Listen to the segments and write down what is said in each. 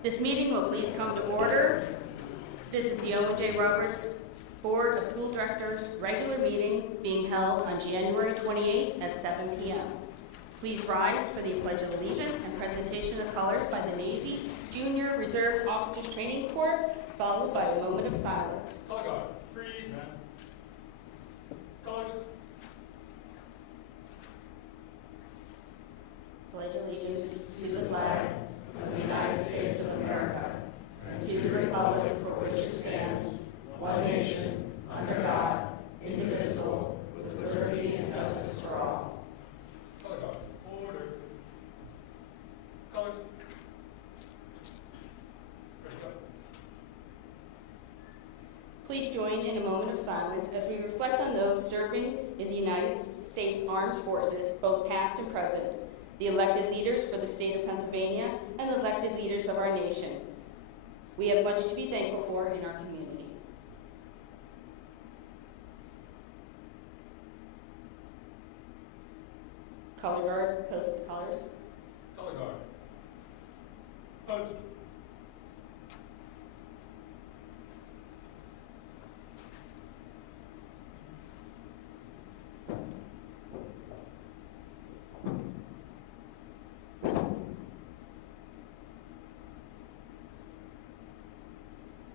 This meeting will please come to order. This is the Owen J. Roberts Board of School Directors regular meeting being held on January 28th at 7 p.m. Please rise for the Pledge of Allegiance and presentation of colors by the Navy Junior Reserve Officers Training Corps, followed by a moment of silence. Color guard, freeze. Colors. Pledge allegiance to the flag of the United States of America and to the republic for which it stands, one nation, under God, indivisible, with liberty and justice for all. Color guard, order. Colors. Ready, go. Please join in a moment of silence as we reflect on those serving in the United States Armed Forces, both past and present, the elected leaders for the state of Pennsylvania, and the elected leaders of our nation. We have much to be thankful for in our community. Color guard, post the colors. Color guard. Post.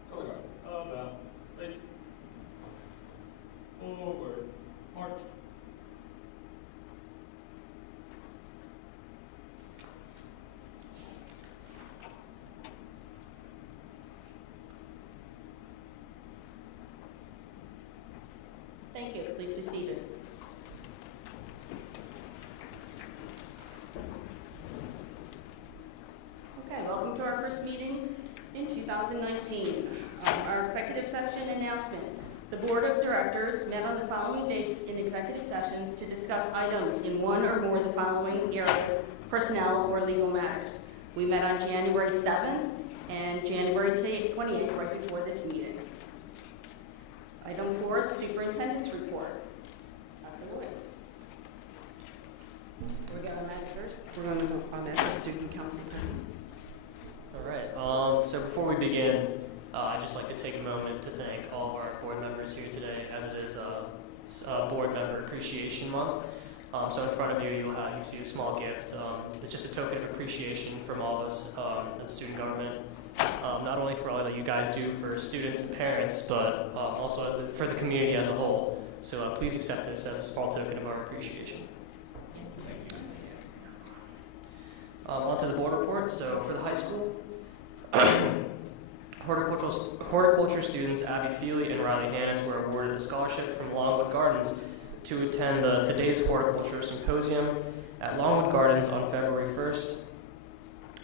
Color guard. About. Face. Forward. March. Thank you. Please be seated. Okay, welcome to our first meeting in 2019. Our executive session announcement. The Board of Directors met on the following dates in executive sessions to discuss items in one or more of the following areas, personnel or legal matters. We met on January 7th and January 28th, right before this meeting. Item 4, the superintendent's report. Dr. Lloyd. We got a managers. We're going to vote on this as student council president. All right, so before we begin, I'd just like to take a moment to thank all of our board members here today, as it is Board Member Appreciation Month. So in front of you, you see a small gift. It's just a token of appreciation from all of us at student government, not only for all that you guys do for students and parents, but also for the community as a whole. So please accept this as a small token of our appreciation. On to the board report. So for the high school, horticulture students Abby Feely and Riley Hannes were awarded a scholarship from Longwood Gardens to attend the Today's Horticulture Symposium at Longwood Gardens on February 1st.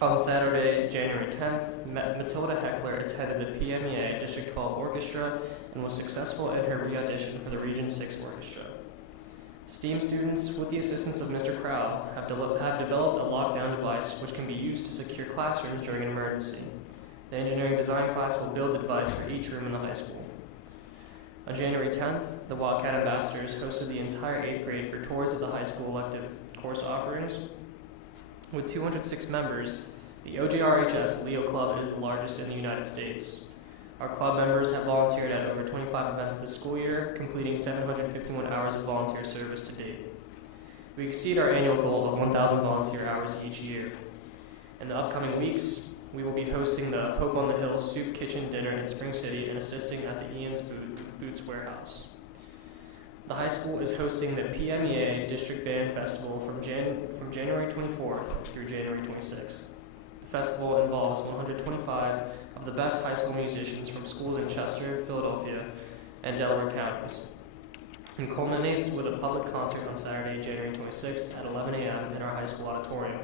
On Saturday, January 10th, Matilda Heckler attended the PMEA District 12 Orchestra and was successful in her re-audition for the Region 6 Orchestra. STEAM students, with the assistance of Mr. Crow, have developed a lockdown device which can be used to secure classrooms during an emergency. The engineering design class will build the device for each room in the high school. On January 10th, the Wildcat Ambassadors hosted the entire 8th grade for tours of the high school elective course offerings. With 206 members, the OJRHS Leo Club is the largest in the United States. Our club members have volunteered at over 25 events this school year, completing 751 hours of volunteer service to date. We exceed our annual goal of 1,000 volunteer hours each year. In the upcoming weeks, we will be hosting the Hope on the Hill Soup Kitchen Dinner in Spring City and assisting at the Ian's Boots Warehouse. The high school is hosting the PMEA District Band Festival from January 24th through January 26th. The festival involves 125 of the best high school musicians from schools in Chester, Philadelphia, and Delaware counties, and culminates with a public concert on Saturday, January 26th at 11 a.m. in our high school auditorium.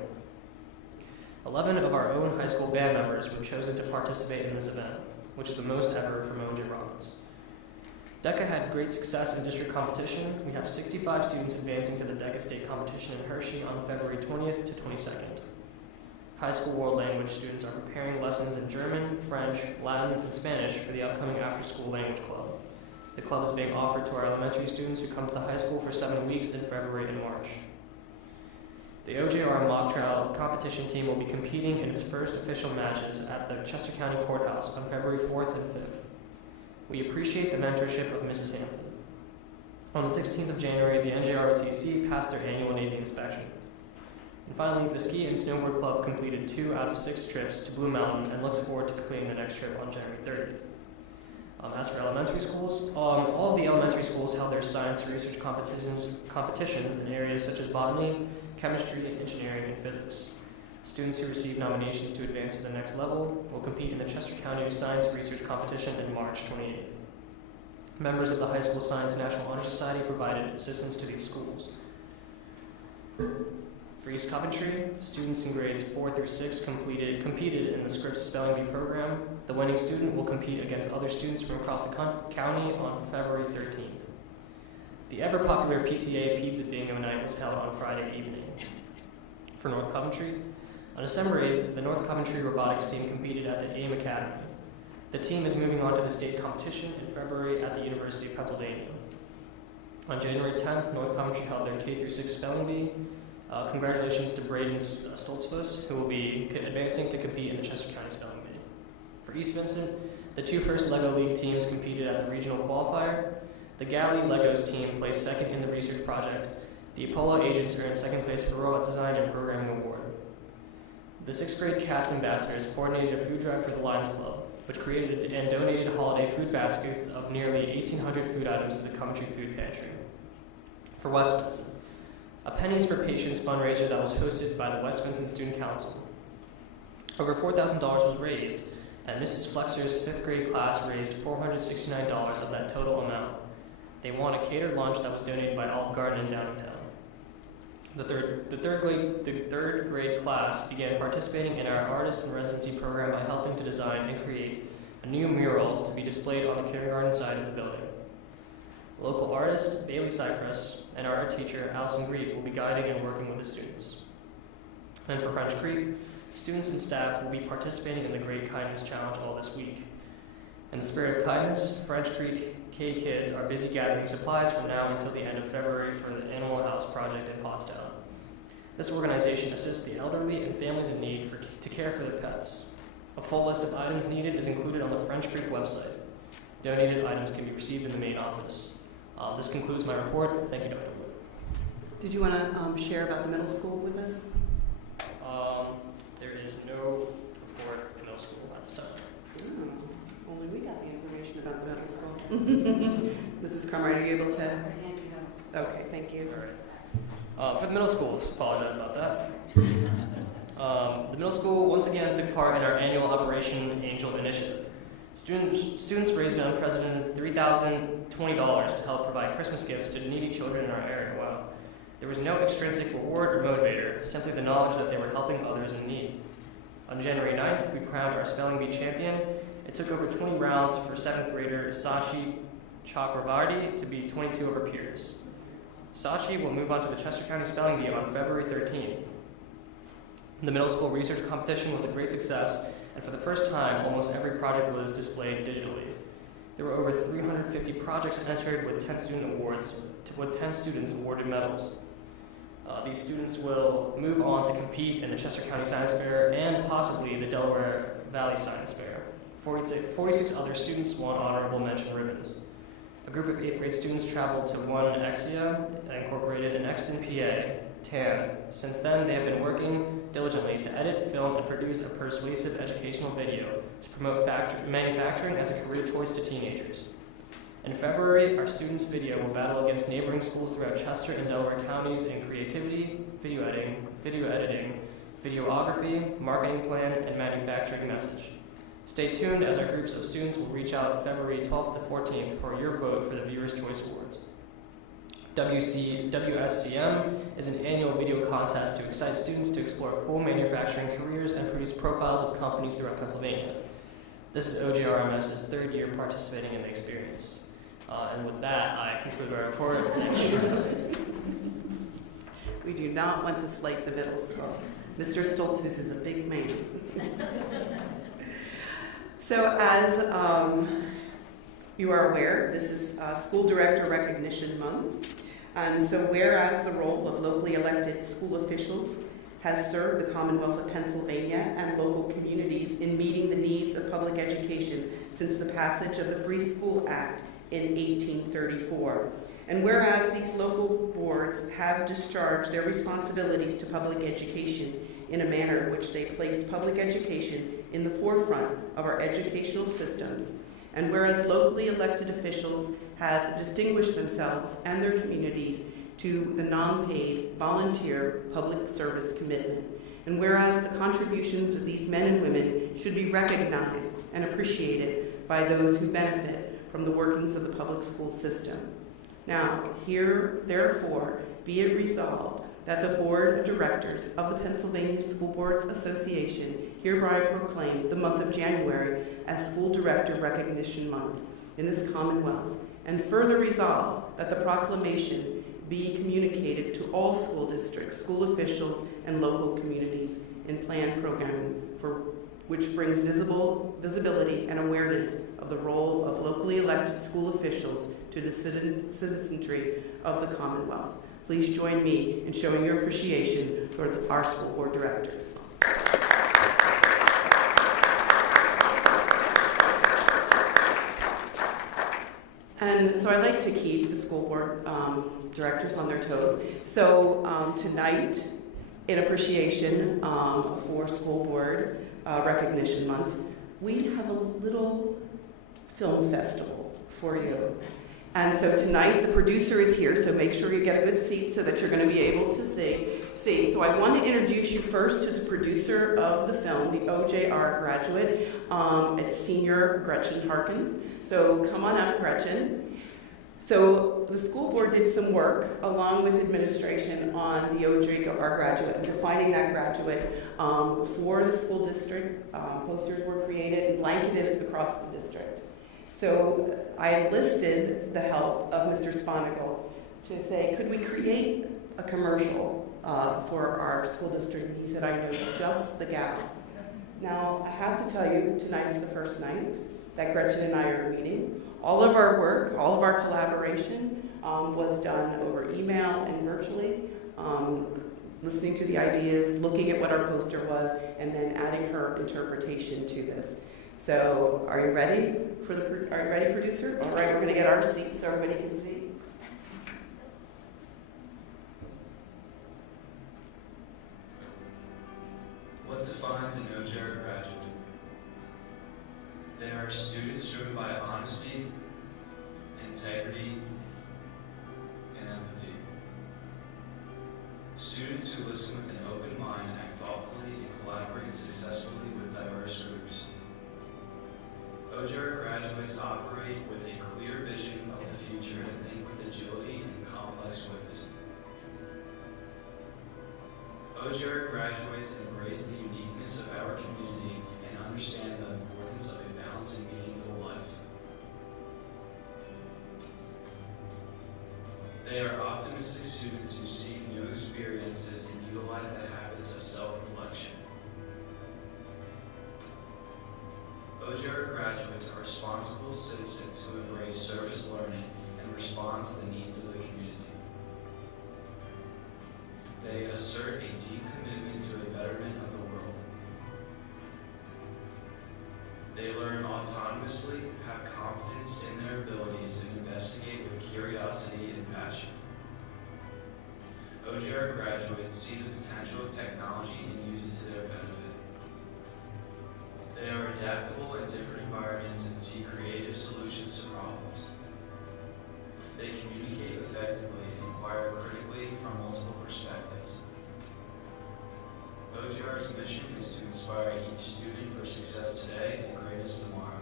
11 of our own high school band members were chosen to participate in this event, which is the most ever from Owen J. Roberts. DECA had great success in district competition. We have 65 students advancing to the DECA state competition in Hershey on February 20th to 22nd. High school world language students are preparing lessons in German, French, Latin, and Spanish for the upcoming after-school language club. The club is being offered to our elementary students who come to the high school for 7 weeks in February and March. The OJR mock trial competition team will be competing in its first official matches at the Chester County Courthouse on February 4th and 5th. We appreciate the mentorship of Mrs. Hampton. On the 16th of January, the NJROTC passed their annual Navy inspection. And finally, the Ski and Snowboard Club completed 2 out of 6 trips to Blue Mountain and looks forward to completing the next trip on January 30th. As for elementary schools, all of the elementary schools held their science research competitions in areas such as botany, chemistry, engineering, and physics. Students who receive nominations to advance to the next level will compete in the Chester County Science Research Competition on March 28th. Members of the High School Science National Honor Society provided assistance to these schools. For East Coventry, students in grades 4 through 6 competed in the Scripps Spelling Bee program. The winning student will compete against other students from across the county on February 13th. The ever-popular PTA Pizza Bingo Night was held on Friday evening. For North Coventry, on December 8th, the North Coventry robotics team competed at the AIM Academy. The team is moving on to the state competition in February at the University of Pennsylvania. On January 10th, North Coventry held their K through 6 spelling bee. Congratulations to Braden Stoltzfus, who will be advancing to compete in the Chester County Spelling Bee. For East Vincent, the 2 first LEGO League teams competed at the regional qualifier. The Galley Legos team placed second in the research project. The Apollo Agents earned second place for Robot Design and Programming Award. The 6th grade CATS ambassadors coordinated a food drive for the Lions Club, which created and donated holiday food baskets of nearly 1,800 food items to the Coventry Food Pantry. For West Vincent, a Pennies for Patients fundraiser that was hosted by the West Vincent Student Council. Over $4,000 was raised, and Mrs. Flexer's 5th grade class raised $469 of that total amount. They won a catered lunch that was donated by Olive Garden in Downingtown. The third grade class began participating in our Artist in Residency program by helping to design and create a new mural to be displayed on the kindergarten side of the building. Local artist Bailey Cypress and our art teacher Allison Greep will be guiding and working with the students. And for French Creek, students and staff will be participating in the Great Kindness Challenge all this week. In the spirit of kindness, French Creek K Kids are busy gathering supplies from now until the end of February for the Animal House project in Pottstown. This organization assists the elderly and families in need to care for their pets. A full list of items needed is included on the French Creek website. Donated items can be received in the main office. This concludes my report. Thank you, Dr. Wood. Did you want to share about the middle school with us? There is no report in middle school at this time. Oh, only we got the information about the middle school. Mrs. Carmine, are you able to? Okay, thank you. All right. For the middle school, apologize about that. The middle school once again took part in our annual Operation Angel initiative. Students raised an unprecedented $3,020 to help provide Christmas gifts to needy children in our area. Wow. There was no extrinsic reward or motivator, simply the knowledge that they were helping others in need. On January 9th, we crowned our spelling bee champion. It took over 20 rounds for 7th grader Sashi Chakravarti to beat 22 of her peers. Sashi will move on to the Chester County Spelling Bee on February 13th. The middle school research competition was a great success, and for the first time, almost every project was displayed digitally. There were over 350 projects entered with 10 students awarded medals. These students will move on to compete in the Chester County Science Fair and possibly the Delaware Valley Science Fair. 46 other students won honorable mention ribbons. A group of 8th grade students traveled to One Exia Incorporated in Exton, PA, TAN. Since then, they have been working diligently to edit, film, and produce a persuasive educational video to promote manufacturing as a career choice to teenagers. In February, our students' video will battle against neighboring schools throughout Chester and Delaware counties in creativity, video editing, videography, marketing plan, and manufacturing message. Stay tuned as our groups of students will reach out February 12th to 14th for your vote for the Viewers' Choice Awards. WSCM is an annual video contest to excite students to explore cool manufacturing careers and produce profiles of companies throughout Pennsylvania. This is OGRMS's 3rd year participating in the experience. And with that, I conclude my report. Thank you. We do not want to slight the middle school. Mr. Stoltzfus is a big man. So as you are aware, this is School Director Recognition Month. And so whereas the role of locally elected school officials has served the Commonwealth of Pennsylvania and local communities in meeting the needs of public education since the passage of the Free School Act in 1834. And whereas these local boards have discharged their responsibilities to public education in a manner which they placed public education in the forefront of our educational systems, and whereas locally elected officials have distinguished themselves and their communities to the non-paid volunteer public service commitment, and whereas the contributions of these men and women should be recognized and appreciated by those who benefit from the workings of the public school system. Now, here, therefore, be it resolved that the Board of Directors of the Pennsylvania School Boards Association hereby proclaim the month of January as School Director Recognition Month in this Commonwealth, and further resolve that the proclamation be communicated to all school districts, school officials, and local communities in planned programming for which brings visibility and awareness of the role of locally elected school officials to the citizenry of the Commonwealth. Please join me in showing your appreciation towards our school board directors. And so I like to keep the school board directors on their toes. So tonight, in appreciation for School Board Recognition Month, we have a little film festival for you. And so tonight, the producer is here, so make sure you get a good seat so that you're going to be able to see. So I want to introduce you first to the producer of the film, the OJR graduate. It's Senior Gretchen Harkin. So come on up, Gretchen. So the school board did some work along with administration on the OJR graduate and defining that graduate for the school district. Posters were created and blanketed across the district. So I enlisted the help of Mr. Sponigal to say, could we create a commercial for our school district? He said, I know just the gal. Now, I have to tell you, tonight is the first night that Gretchen and I are meeting. All of our work, all of our collaboration was done over email and virtually, listening to the ideas, looking at what our poster was, and then adding her interpretation to this. So, are you ready are you ready, producer? All right, we're going to get our seats so everybody can see. What defines an OJR graduate? They are students driven by honesty, integrity, and empathy. Students who listen with an open mind, act thoughtfully, and collaborate successfully with diverse groups. OJR graduates operate with a clear vision of the future and think with agility and complex ways. OJR graduates embrace the uniqueness of our community and understand the importance of a balanced and meaningful life. They are optimistic students who seek new experiences and utilize the habits of self-reflection. OJR graduates are responsible citizens who embrace service learning and respond to the needs of the community. They assert a deep commitment to a betterment of the world. They learn autonomously, have confidence in their abilities, and investigate with curiosity and passion. OJR graduates see the potential of technology and use it to their benefit. They are adaptable in different environments and see creative solutions to problems. They communicate effectively and inquire critically from multiple perspectives. OJR's mission is to inspire each student for success today and greatness tomorrow.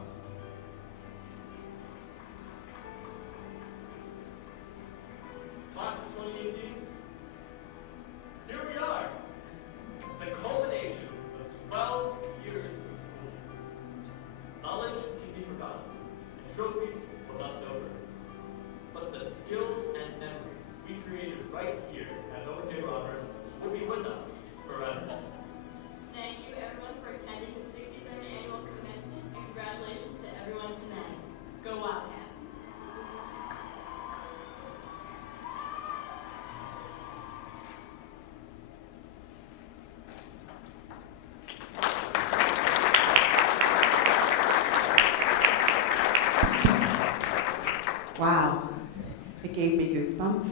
Class of 2018, here we are, the culmination of 12 years of school. Knowledge can be forgotten, and trophies will dust over. But the skills and memories we created right here at Wow, it gave me goosebumps.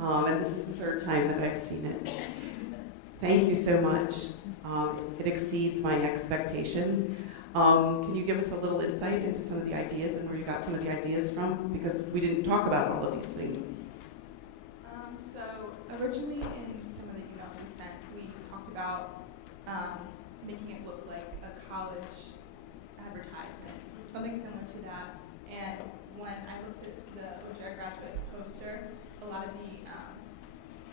And this is the third time that I've seen it. Thank you so much. It exceeds my expectation. Can you give us a little insight into some of the ideas and where you got some of the ideas from? Because we didn't talk about all of these things. So originally in some of the emails we sent, we talked about making it look like a college advertisement, something similar to that. And when I looked at the OJ graduate poster, a lot of the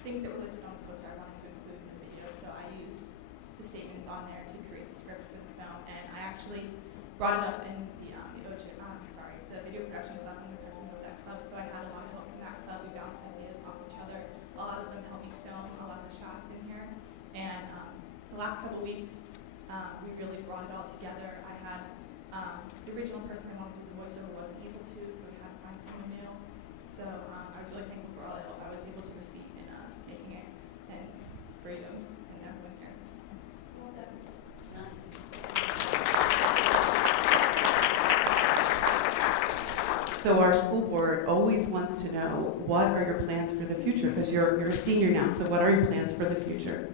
things that were listed on the poster I wanted to include in the video, so I used the statements on there to create the script for the film, and I actually brought it up in the the video production club and the president of that club, so I had a lot of help from that club. We bounced ideas off each other. A lot of them helped me film a lot of the shots in here, and the last couple weeks, we really brought it all together. I had the original person I wanted to do the voiceover wasn't able to, so we had to find someone new. So I was really thankful for all the help I was able to receive in making it, and for you and everyone here. Well done. Nice. So our school board always wants to know, what are your plans for the future? Because you're a senior now, so what are your plans for the future?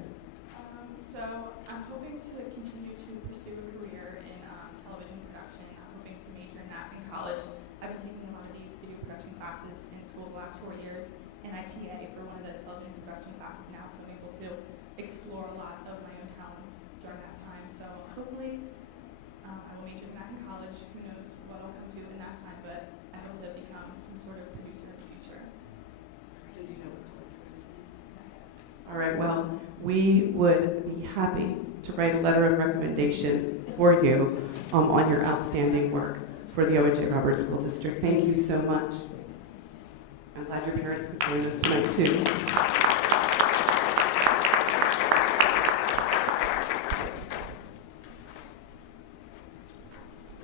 So I'm hoping to continue to pursue a career in television production. I'm hoping to major in that in college. I've been taking a lot of these video production classes in school the last 4 years, and I TA for one of the television production classes now, so I'm able to explore a lot of my own talents during that time. So hopefully I will major in that in college. Who knows what I'll come to in that time, but I hope to become some sort of producer in the future. Do you know what college you're going to? All right, well, we would be happy to write a letter of recommendation for you on your outstanding work for the O.J. Roberts School District. Thank you so much. I'm glad your parents could join us tonight, too.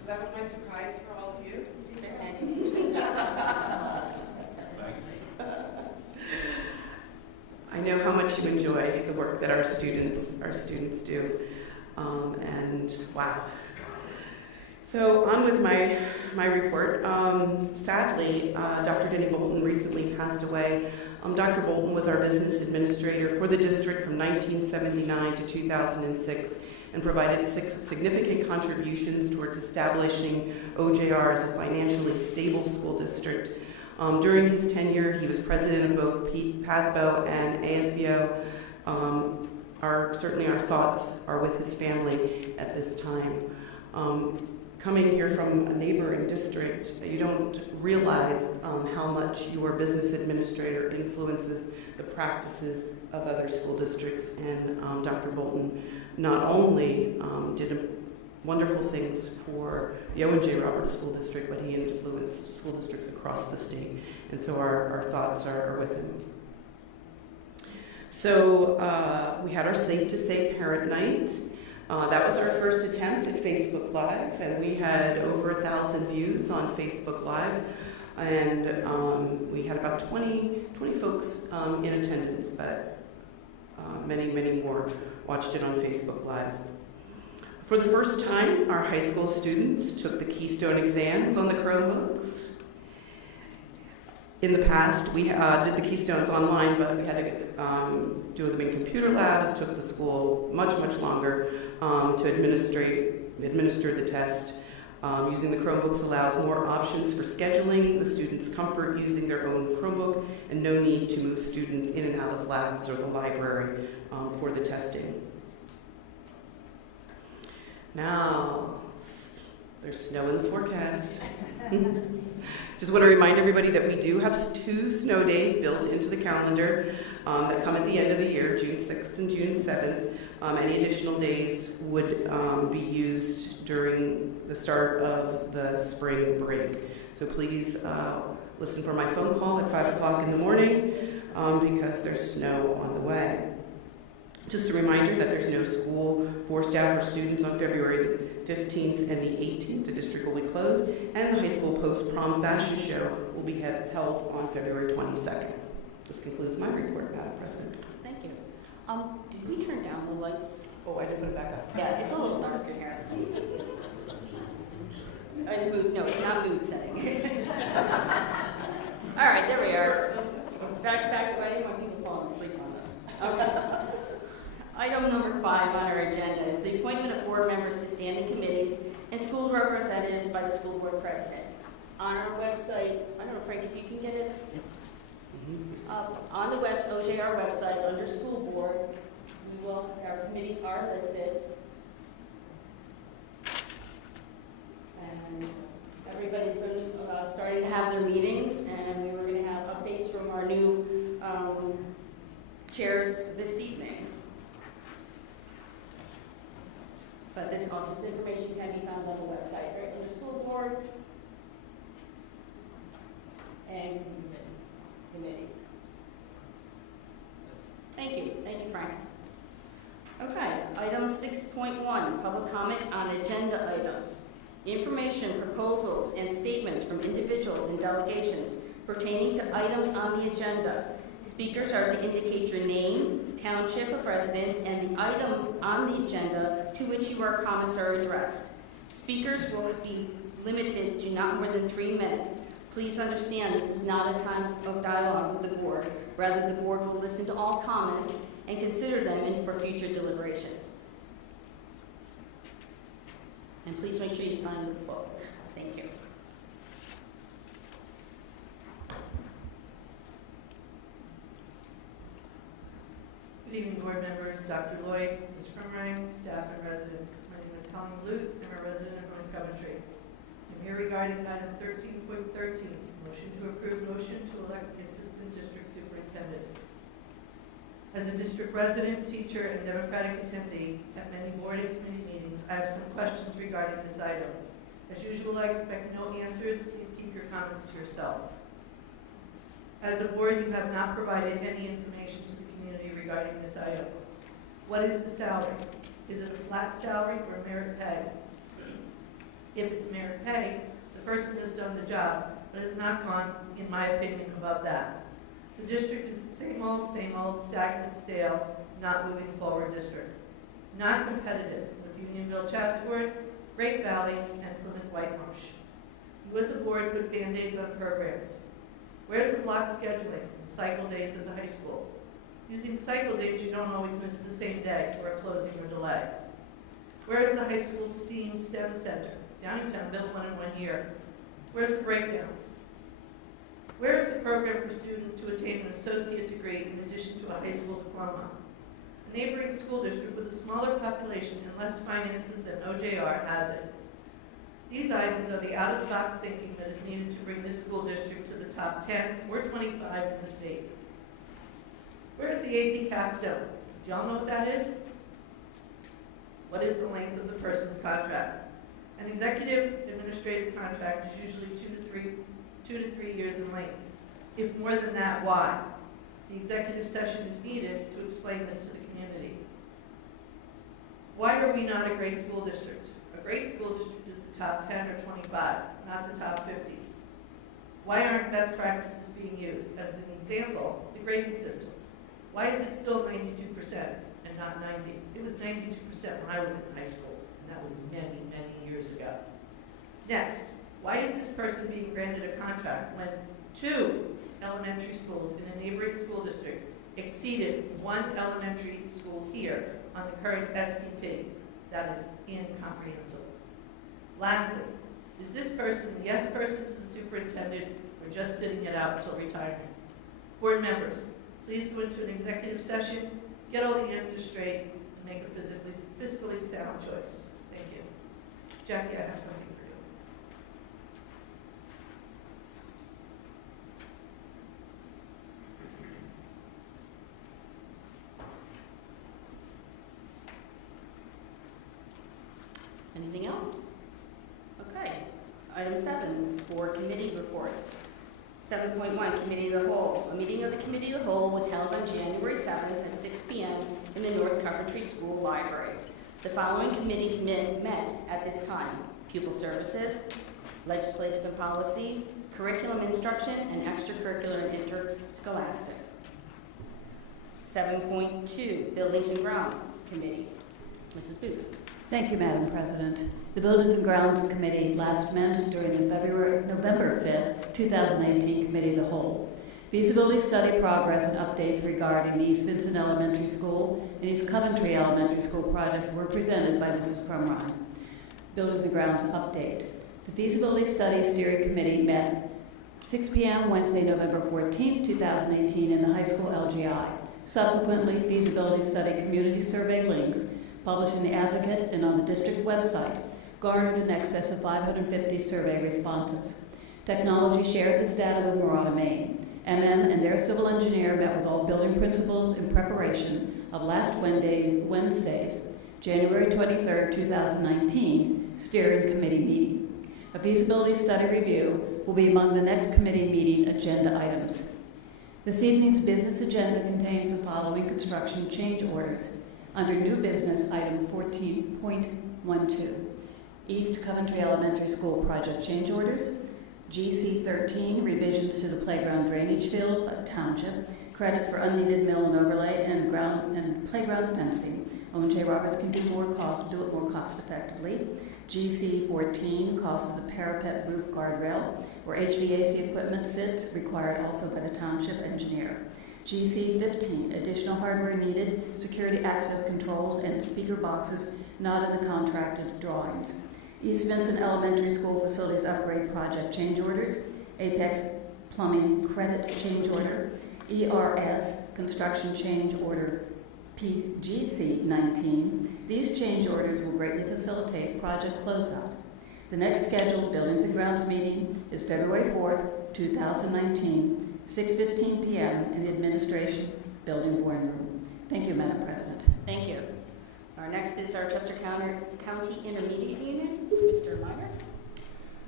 That was my surprise for all of you. Very nice. I know how much you enjoy the work that our students do, and wow. So on with my report. Sadly, Dr. Denny Bolton recently passed away. Dr. Bolton was our business administrator for the district from 1979 to 2006 and provided significant contributions towards establishing OJR as a financially stable school district. During his tenure, he was president of both PASBO and ASBO. Certainly our thoughts are with his family at this time. Coming here from a neighboring district, you don't realize how much your business administrator influences the practices of other school districts. And Dr. Bolton not only did wonderful things for the O.J. Roberts School District, but he influenced school districts across the state. And so our thoughts are with him. So we had our Safe to Say Parent Night. That was our first attempt at Facebook Live, and we had over 1,000 views on Facebook Live. And we had about 20 folks in attendance, but many more watched it on Facebook Live. For the first time, our high school students took the Keystone exams on the Chromebooks. In the past, we did the Keystones online, but we had to do them in computer labs. It took the school much longer to administer the test. Using the Chromebooks allows more options for scheduling, the students' comfort using their own Chromebook, and no need to move students in and out of labs or the library for the testing. Now, there's snow in the forecast. Just want to remind everybody that we do have 2 snow days built into the calendar that come at the end of the year, June 6th and June 7th. Any additional days would be used during the start of the spring break. So please listen for my phone call at 5 o'clock in the morning because there's snow on the way. Just a reminder that there's no school for staff or students on February 15th and the 18th. The district will be closed, and the high school post-prom fashion show will be held on February 22nd. This concludes my report, Madam President. Thank you. Did we turn down the lights? Oh, I didn't put it back up. Yeah, it's a little darker here. No, it's not mood setting. All right, there we are. Back, I didn't want people falling asleep on us. Okay. Item number 5 on our agenda is the appointment of board members to standing committees and school representatives by the school board president. On our website, I don't know, Frank, if you can get it, on the OJR website, under school board, our committees are listed. And everybody's been starting to have their meetings, and we were going to have updates from our new chairs this evening. But this information can be found on the website, right, under school board and committees. Thank you, Frank. Okay, item 6.1, public comment on agenda items. Information, proposals, and statements from individuals and delegations pertaining to items on the agenda. Speakers are to indicate your name, township of residence, and the item on the agenda to which you are commissary addressed. Speakers will be limited to not more than 3 minutes. Please understand this is not a time of dialogue with the board. Rather, the board will listen to all comments and consider them for future deliberations. And please make sure you sign the book. Thank you. Good evening, board members, Dr. Lloyd, Ms. Frumrein, staff and residents. My name is Colleen Blute. I'm a resident of North Coventry. I'm here regarding item 13.13, motion to approve motion to elect the assistant district superintendent. As a district resident, teacher, and Democratic attendee at many board and committee meetings, I have some questions regarding this item. As usual, I expect no answers. Please keep your comments to yourself. As a board, you have not provided any information to the community regarding this item. What is the salary? Is it a flat salary or merit pay? If it's merit pay, the person has done the job, but has not gone, in my opinion, above that. The district is the same old, stagnant, stale, not moving forward district. Not competitive with Unionville Chatsworth, Great Valley, and Plymouth Whitemarsh. You as a board put Band-Aids on programs. Where's the block scheduling and cycle days of the high school? Using cycle days, you don't always miss the same day or a closing or delay. Where is the high school STEAM STEM Center? Downingtown built one in 1 year. Where's the breakdown? Where is the program for students to attain an associate degree in addition to a high school diploma? A neighboring school district with a smaller population and less finances than OJR has it. These items are the out-of-the-box thinking that is needed to bring this school district to the top 10 or 25 in the state. Where is the AP capstone? Do y'all know what that is? What is the length of the person's contract? An executive administrative contract is usually 2 to 3 years in length. If more than that, why? The executive session is needed to explain this to the community. Why are we not a great school district? A great school district is the top 10 or 25, not the top 50. Why aren't best practices being used? As an example, the grading system. Why is it still 92% and not 90? It was 92% when I was in high school, and that was many, many years ago. Next, why is this person being granted a contract when 2 elementary schools in a neighboring school district exceeded 1 elementary school here on the current SPP? That is incomprehensible. Lastly, is this person the yes person to the superintendent or just sitting it out until retirement? Board members, please go into an executive session, get all the answers straight, and make a fiscally sound choice. Thank you. Jackie, I have something for you. Anything else? Okay. Item 7, board committee reports. 7.1, Committee of the Whole. A meeting of the Committee of the Whole was held on January 7th at 6 p.m. in the North Coventry School Library. The following committees met at this time: Pupil Services, Legislative and Policy, Curriculum Instruction, and Extracurricular and Interscholastic. 7.2, Buildings and Ground Committee. Mrs. Booth. Thank you, Madam President. The Buildings and Grounds Committee last met during the November 5th, 2018 Committee of the Whole. Feasibility study progress and updates regarding the East Vincent Elementary School and East Coventry Elementary School projects were presented by Mrs. Crumrine. Buildings and Grounds update. The Feasibility Study Steering Committee met 6 p.m. Wednesday, November 14th, 2018 in the high school LGI. Subsequently, feasibility study community survey links published in the Advocate and on the district website garnered in excess of 550 survey responses. Technology shared this data with Marana, Maine. MM and their civil engineer met with all building principals in preparation of last Wednesday's January 23rd, 2019 steering committee meeting. A feasibility study review will be among the next committee meeting agenda items. This evening's business agenda contains the following construction change orders. Under new business, item 14.12, East Coventry Elementary School project change orders. GC 13, revisions to the playground drainage field by the township, credits for unneeded mill and overlay and playground fencing. O&J Roberts can do it more cost effectively. GC 14, cost of the parapet roof guardrail, where HVAC equipment sits, required also by the township engineer. GC 15, additional hardware needed, security access controls and speaker boxes not in the contracted drawings. East Vincent Elementary School facilities upgrade project change orders, Apex plumbing credit change order, ERS construction change order PGC 19. These change orders will greatly facilitate project closeout. The next scheduled Buildings and Grounds meeting is February 4th, 2019, 6:15 p.m. in the Administration Building Board Room. Thank you, Madam President. Thank you. Our next is our Chester County Intermediate Unit, Mr. Minor.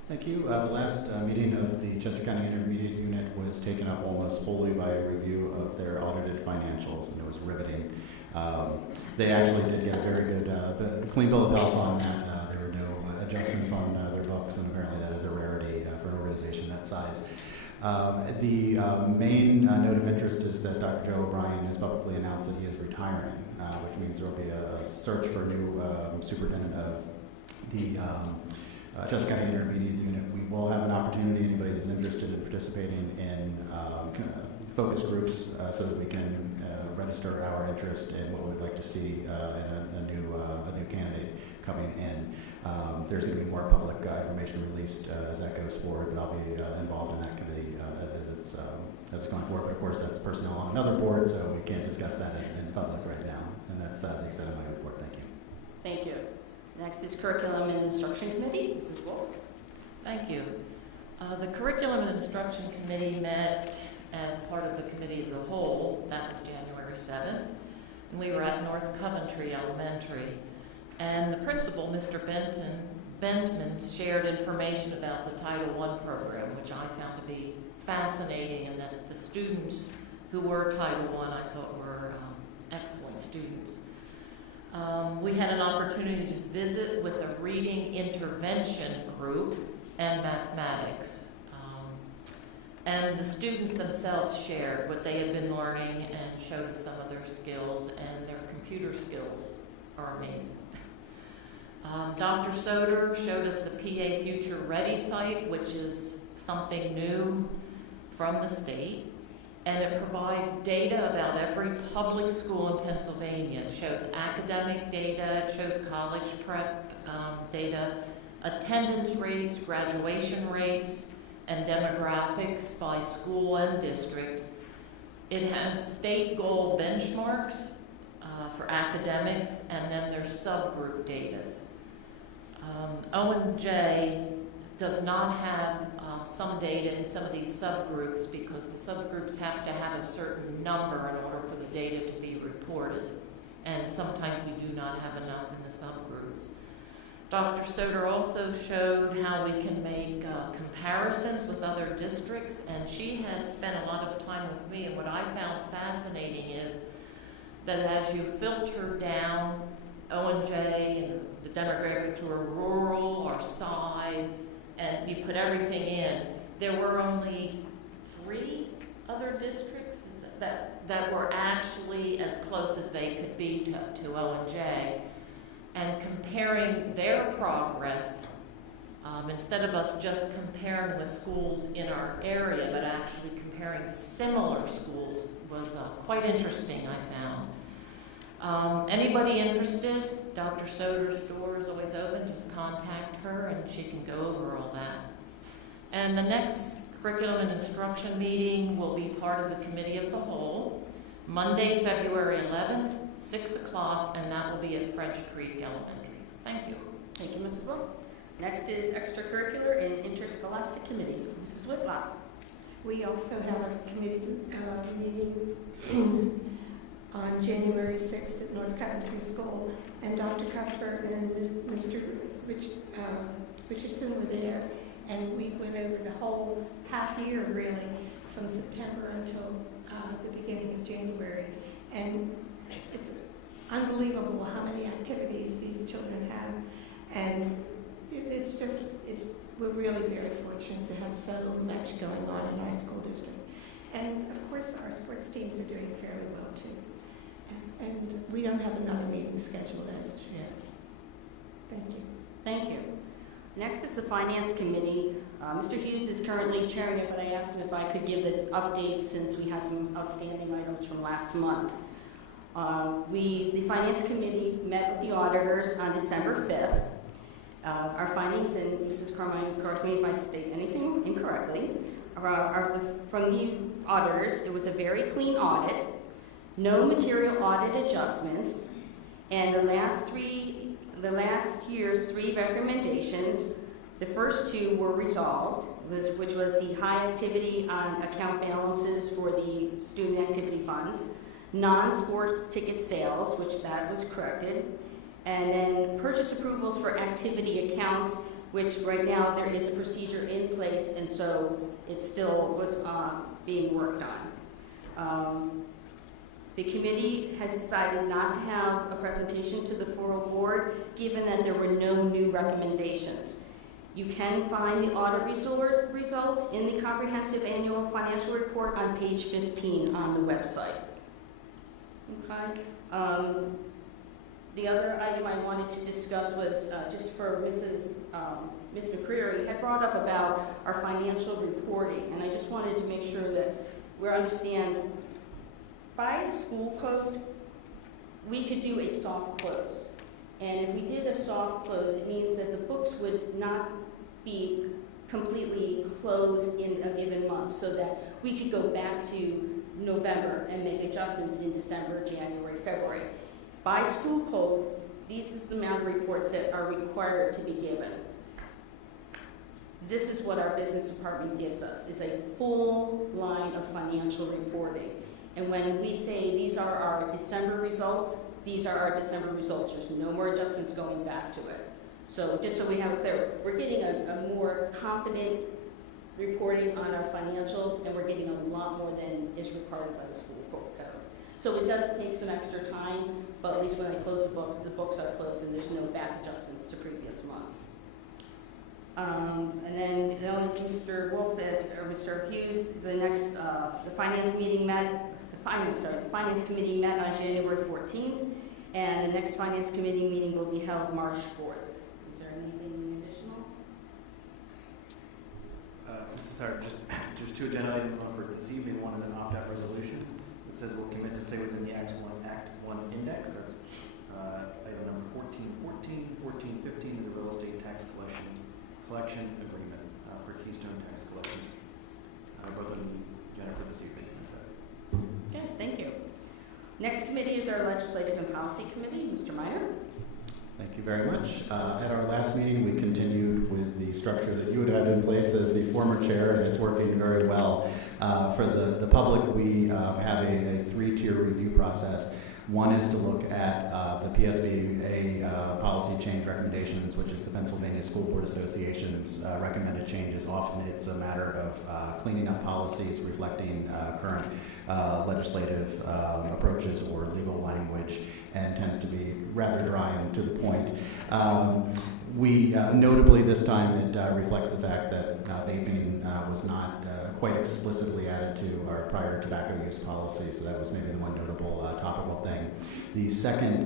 Thank you. The last meeting of the Chester County Intermediate Unit was taken up almost wholly by a review of their audited financials, and it was riveting. They actually did get a very good clean bill of health on that. There were no adjustments on their books, and apparently that is a rarity for an organization that size. The main note of interest is that Dr. Joe O'Brien has publicly announced that he is retiring, which means there will be a search for a new superintendent of the Chester County Intermediate Unit. We will have an opportunity, anybody who's interested in participating in focus groups so that we can register our interest in what we'd like to see in a new candidate coming in. There's going to be more public information released as that goes forward, but I'll be involved in that committee as it's going forward. But of course, that's personnel on another board, so we can't discuss that in public right now. And that's the extent of my report. Thank you. Thank you. Next is Curriculum and Instruction Committee, Mrs. Wolf. Thank you. The Curriculum and Instruction Committee met as part of the Committee of the Whole. That was January 7th. And we were at North Coventry Elementary. And the principal, Mr. Bentman, shared information about the Title I program, which I found to be fascinating, and that the students who were Title I thought were excellent students. We had an opportunity to visit with a reading intervention group and mathematics. And the students themselves shared what they had been learning and showed us some of their skills, and their computer skills are amazing. Dr. Soder showed us the PA Future Ready site, which is something new from the state, and it provides data about every public school in Pennsylvania. It shows academic data, it shows college prep data, attendance rates, graduation rates, and demographics by school and district. It has state goal benchmarks for academics, and then there's subgroup data. O&J does not have some data in some of these subgroups because the subgroups have to have a certain number in order for the data to be reported, and sometimes we do not have enough in the subgroups. Dr. Soder also showed how we can make comparisons with other districts, and she had spent a lot of time with me, and what I found fascinating is that as you filter down O&J and the demographic to a rural or size, and you put everything in, there were only 3 other districts that were actually as close as they could be to O&J. and comparing their progress, instead of us just comparing with schools in our area, but actually comparing similar schools, was quite interesting, I found. Anybody interested? Dr. Soder's door is always open. Just contact her and she can go over all that. And the next curriculum and instruction meeting will be part of the Committee of the Whole, Monday, February 11th, 6 o'clock, and that will be at French Creek Elementary. Thank you. Thank you, Mrs. Wolf. Next is extracurricular and interscholastic committee. Mrs. Whitlock. We also have a committee meeting on January 6th at North Coventry School, and Dr. Cuthbert and Mr. Richardson were there, and we went over the whole half year, really, from September until the beginning of January. And it's unbelievable how many activities these children have, and we're really very fortunate to have so much going on in our school district. And of course, our sports teams are doing fairly well too. And we don't have another meeting scheduled as yet. Thank you. Thank you. Next is the Finance Committee. Mr. Hughes is currently chairing it, but I asked him if I could give the updates since we had some outstanding items from last month. The Finance Committee met with the auditors on December 5th. Our findings, and Mrs. Carmine, correct me if I state anything incorrectly, from the auditors, it was a very clean audit, no material audit adjustments, and the last year's 3 recommendations, the first 2 were resolved, which was the high activity on account balances for the student activity funds, non-sports ticket sales, which that was corrected, and then purchase approvals for activity accounts, which right now there is a procedure in place, and so it still was being worked on. The committee has decided not to have a presentation to the full board, given that there were no new recommendations. You can find the audit results in the comprehensive annual financial report on page 15 on the website. Okay. The other item I wanted to discuss was just for Ms. McCreary had brought up about our financial reporting, and I just wanted to make sure that we understand, by the school code, we could do a soft close. And if we did a soft close, it means that the books would not be completely closed in a given month, so that we could go back to November and make adjustments in December, January, February. By school code, this is the amount of reports that are required to be given. This is what our business department gives us, is a full line of financial reporting. And when we say these are our December results, these are our December results. There's no more adjustments going back to it. So just so we have it clear, we're getting a more confident reporting on our financials, and we're getting a lot more than is required by the school code. So it does take some extra time, but at least when they close the books are closed and there's no back adjustments to previous months. And then Mr. Wolf or Mr. Hughes, the finance meeting the finance committee met on January 14th, and the next finance committee meeting will be held March 4th. Is there anything additional? Mrs. Howard, just 2 agenda items on for this evening. One is an opt-out resolution. It says we'll commit to stay within the Act 1 index. That's item number 1414. 1415 is the real estate tax collection agreement for Keystone Tax Collections. Both of them, Jennifer, this evening. Okay, thank you. Next committee is our Legislative and Policy Committee. Mr. Meyer. Thank you very much. At our last meeting, we continued with the structure that you had in place as the former chair, and it's working very well. For the public, we have a 3-tier review process. One is to look at the PSBA policy change recommendations, which is the Pennsylvania School Board Association's recommended changes. Often it's a matter of cleaning up policies reflecting current legislative approaches or legal language, and tends to be rather dry and to the point. We notably this time it reflects the fact that vaping was not quite explicitly added to our prior tobacco use policy, so that was maybe the one notable topical thing. The second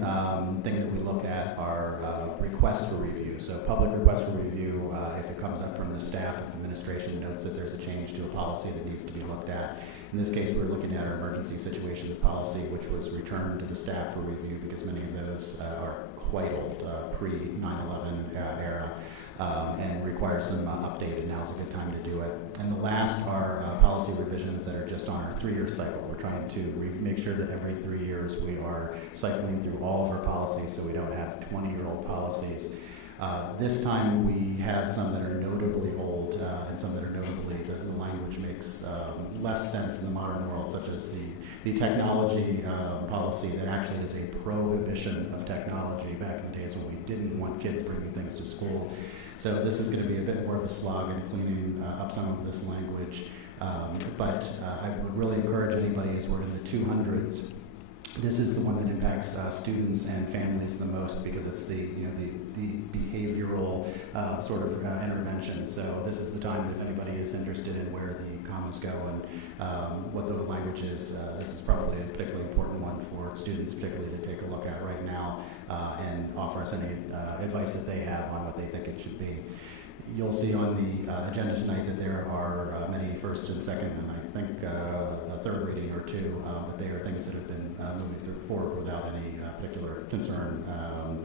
thing that we look at are requests for review. So public requests for review, if it comes up from the staff, if administration notes that there's a change to a policy that needs to be looked at. In this case, we're looking at our emergency situations policy, which was returned to the staff for review because many of those are quite old, pre-9/11 era, and require some update, and now's a good time to do it. And the last are policy revisions that are just on our 3-year cycle. We're trying to make sure that every 3 years we are cycling through all of our policies so we don't have 20-year-old policies. This time we have some that are notably old and some that are notably, the language makes less sense in the modern world, such as the technology policy that actually is a prohibition of technology back in the days when we didn't want kids bringing things to school. So this is going to be a bit more of a slog in cleaning up some of this language. But I would really encourage anybody, as we're in the 200s, this is the one that impacts students and families the most because it's the behavioral sort of intervention. So this is the time that if anybody is interested in where the commas go and what the language is, this is probably a particularly important one for students particularly to take a look at right now and offer us any advice that they have on what they think it should be. You'll see on the agenda tonight that there are many first and second, and I think a third reading or two, but they are things that have been moving forward without any particular concern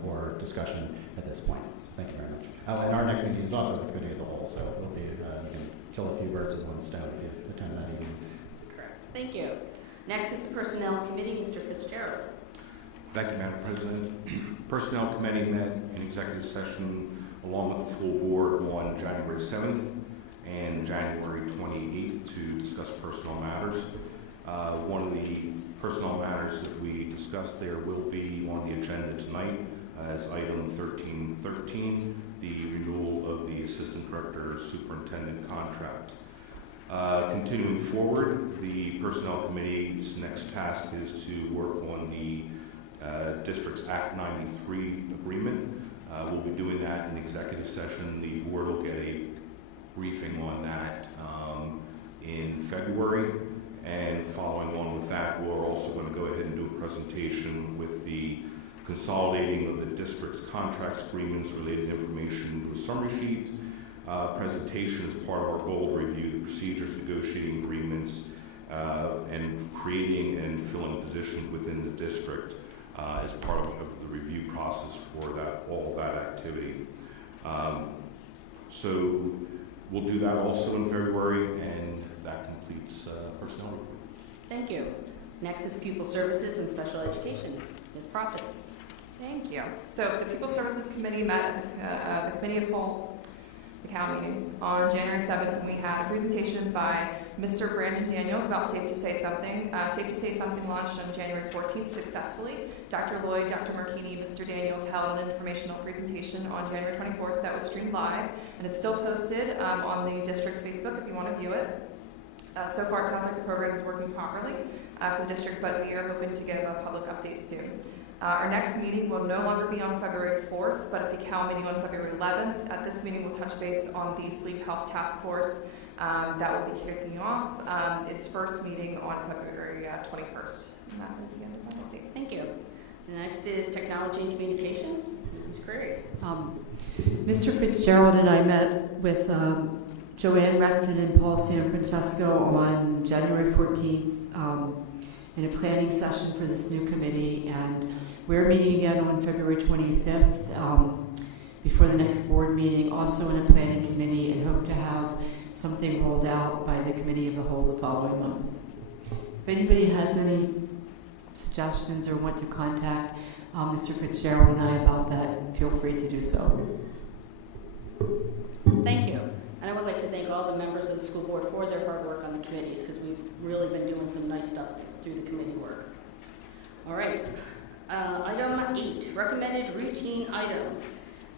or discussion at this point. So thank you very much. And our next meeting is also the committee of the whole, so it'll be, you can kill a few birds with one stone if you attend that evening. Correct. Thank you. Next is the Personnel Committee, Mr. Fitzgerald. Thank you, Madam President. Personnel Committee met in executive session along with the full board on January 7th and January 28th to discuss personnel matters. One of the personnel matters that we discussed there will be on the agenda tonight as item 1313, the renewal of the Assistant Director Superintendent contract. Continuing forward, the Personnel Committee's next task is to work on the District's Act 93 agreement. We'll be doing that in executive session. The board will get a briefing on that in February. And following on with that, we're also going to go ahead and do a presentation with the consolidating of the district's contracts, agreements, related information into a summary sheet. Presentation as part of our goal to review the procedures, negotiating agreements, and creating and filling positions within the district as part of the review process for that, all that activity. So we'll do that also in February, and that completes personnel report. Thank you. Next is Pupil Services and Special Education. Ms. Profit. Thank you. So the Pupil Services Committee met at the Committee of Whole, the CAL meeting, on January 7th, and we had a presentation by Mr. Brandon Daniels about Safe to Say Something. Safe to Say Something launched on January 14th successfully. Dr. Lloyd, Dr. Marchini, Mr. Daniels held an informational presentation on January 24th that was streamed live, and it's still posted on the district's Facebook if you want to view it. So far, it sounds like the program is working properly for the district, but we are hoping to give a public update soon. Our next meeting will no longer be on February 4th, but at the CAL meeting on February 11th. At this meeting, we'll touch base on the Sleep Health Task Force that will be kicking off its first meeting on February 21st. And that is the end of my update. Thank you. Next is Technology and Communications. Mrs. Curry. Mr. Fitzgerald and I met with Joanne Recton and Paul San Francesco on January 14th in a planning session for this new committee, and we're meeting again on February 25th before the next board meeting, also in a planning committee, and hope to have something rolled out by the Committee of the Whole the following month. If anybody has any suggestions or want to contact Mr. Fitzgerald and I about that, feel free to do so. Thank you. And I would like to thank all the members of the school board for their hard work on the committees, because we've really been doing some nice stuff through the committee work. All right. Item 8, recommended routine items.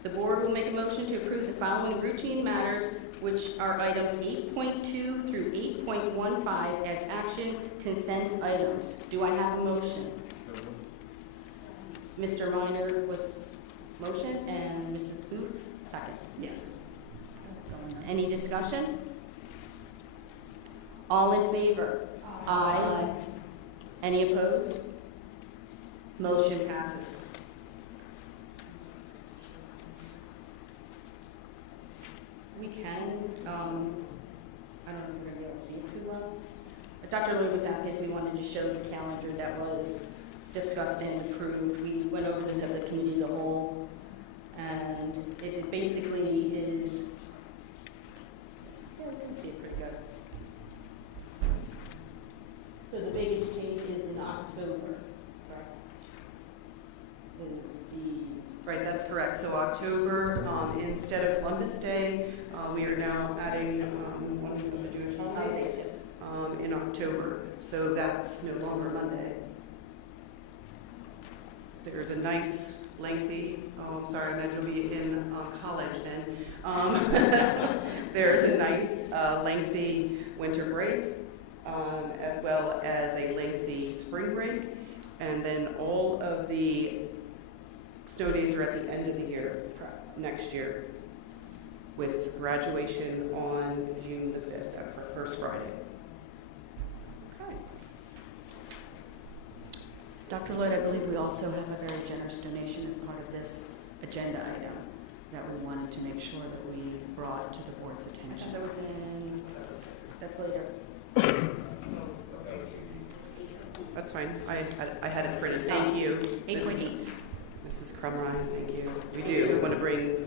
The board will make a motion to approve the following routine matters, which are items 8.2 through 8.15 as action consent items. Do I have a motion? Mr. Minor was motion, and Mrs. Booth Second. Yes. Any discussion? All in favor? Aye. Any opposed? Motion passes. We can, I don't know if we're going to be able to see it too well. Dr. Lloyd was asking if we wanted to show the calendar that was discussed and approved. We went over this at the committee of the whole, and it basically is, yeah, we can see it pretty good. So the biggest change is in October, correct? Is the Right, that's correct. So October, instead of Columbus Day, we are now adding one of the Jewish holidays in October. So that's no longer Monday. There's a nice, lengthy, oh, I'm sorry, I meant you'll be in college then. There's a nice, lengthy winter break, as well as a lengthy spring break. And then all of the snow days are at the end of the year, next year, with graduation on June the 5th, first Friday. okay. Dr. Lloyd, I believe we also have a very generous donation as part of this agenda item that we wanted to make sure that we brought to the board's I attention. thought that was in, that's later. That's fine. I had it printed. Thank you. 8.8. Mrs. Crumrine, thank you. We do want to bring,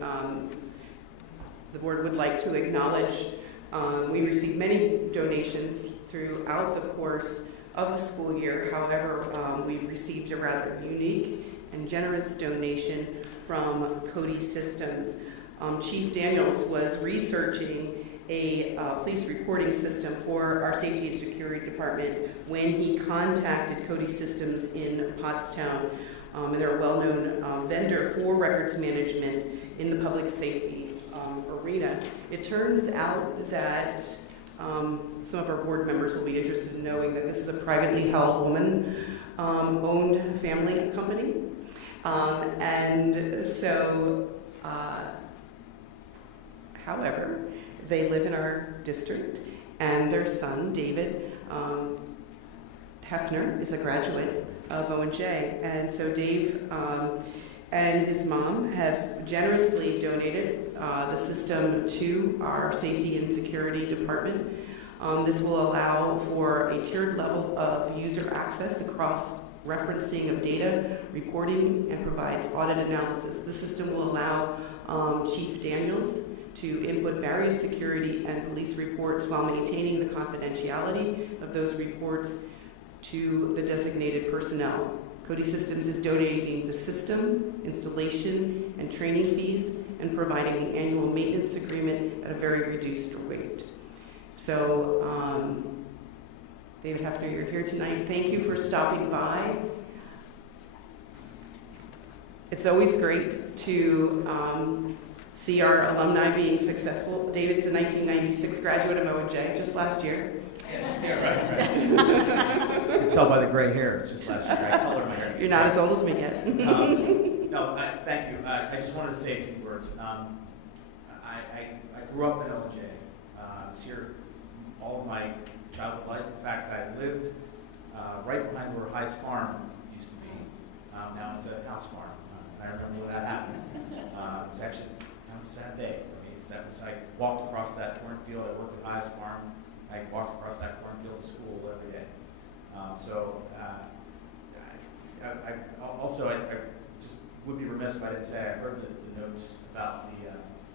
the board would like to acknowledge, we received many donations throughout the course of the school year. However, we've received a rather unique and generous donation from Cody Systems. Chief Daniels was researching a police reporting system for our safety and security department when he contacted Cody Systems in Pottstown. And they're a well-known vendor for records management in the public safety arena. It turns out that some of our board members will be interested in knowing that this is a privately held woman-owned family company. And so, however, they live in our district, and their son, David Hefner, is a graduate of O&J. And so Dave and his mom have generously donated the system to our safety and security department. This will allow for a tiered level of user access across referencing of data, reporting, and provides audit analysis. The system will allow Chief Daniels to input various security and police reports while maintaining the confidentiality of those reports to the designated personnel. Cody Systems is donating the system, installation, and training fees, and providing the annual maintenance agreement at a very reduced rate. So, David Hefner, you're here tonight. Thank you for stopping by. It's always great to see our alumni being successful. David's a 1996 graduate of O&J, just last year. Yeah, right. You can tell by the gray hair, it's just last year. I colored my hair. You're not as old as me yet. No, thank you. I just wanted to say a few words. I grew up in O&J. I was here all of my childhood life. In fact, I lived right behind where High's Farm used to be. Now it's a house farm. I remember when that happened. It was actually kind of a sad day for me. I walked across that cornfield. I worked at High's Farm. I walked across that cornfield to school every day. I just would be remiss if I didn't say I heard the notes about the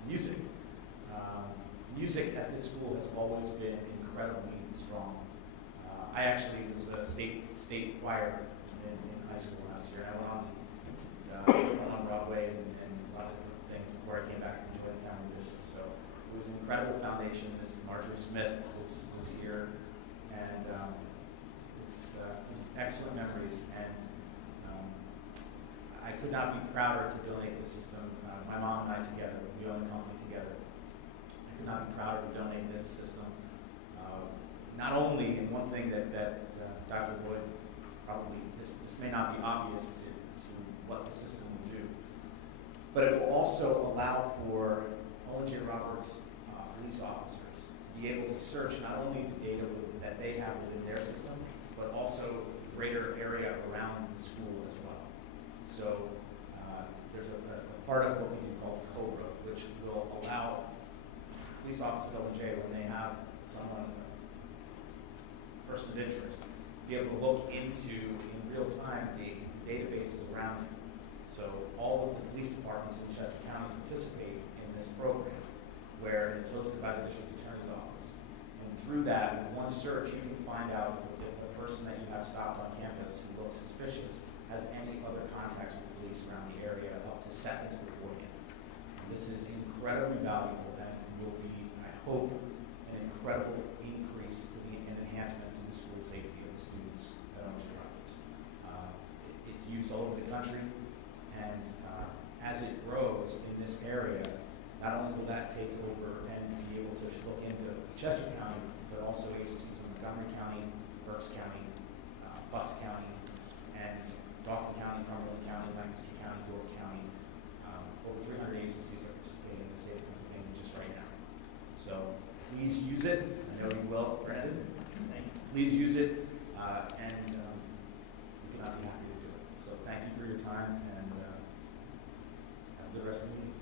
music. Music at this school has always been incredibly strong. I actually was a state choir in high school when I was here. I went on to perform on Broadway and a lot of different things before I came back and joined the family business. So it was an incredible foundation. Miss Marjorie Smith was here, and was excellent memories. And I could not be prouder to donate this system. My mom and I together, we own the company together. I could not be prouder to donate this system. Not only in one thing that Dr. Wood probably, this may not be obvious to what the system will do, but it will also allow for Owen J. Roberts police officers to be able to search not only the data that they have within their system, but also the greater area around the school as well. So there's a part of what we do called COBRA, which will allow police officers at ONJ, when they have someone, a person of interest, be able to look into, in real time, the databases around it. So all of the police departments in Chester County participate in this program, where it's hosted by the district attorney's office. And through that, with one search, you can find out if the person that you have stopped on campus who looks suspicious has any other contacts with police around the area up to seconds beforehand. This is incredibly valuable and will be, I hope, an incredible increase and enhancement to the school safety of the students at Owen J. Roberts. It's used all over the country, and as it grows in this area, not only will that take over and be able to look into Chester County, but also agencies in Montgomery County, Berks County, Bucks County, and Dauphin County, Cumberland County, Lancaster County, York County. Over 300 agencies are participating in the state of Pennsylvania just right now. So please use it. I know you will, Brandon. Please use it, and we cannot be happy to do it. So thank you for your time, and have the rest of the meeting.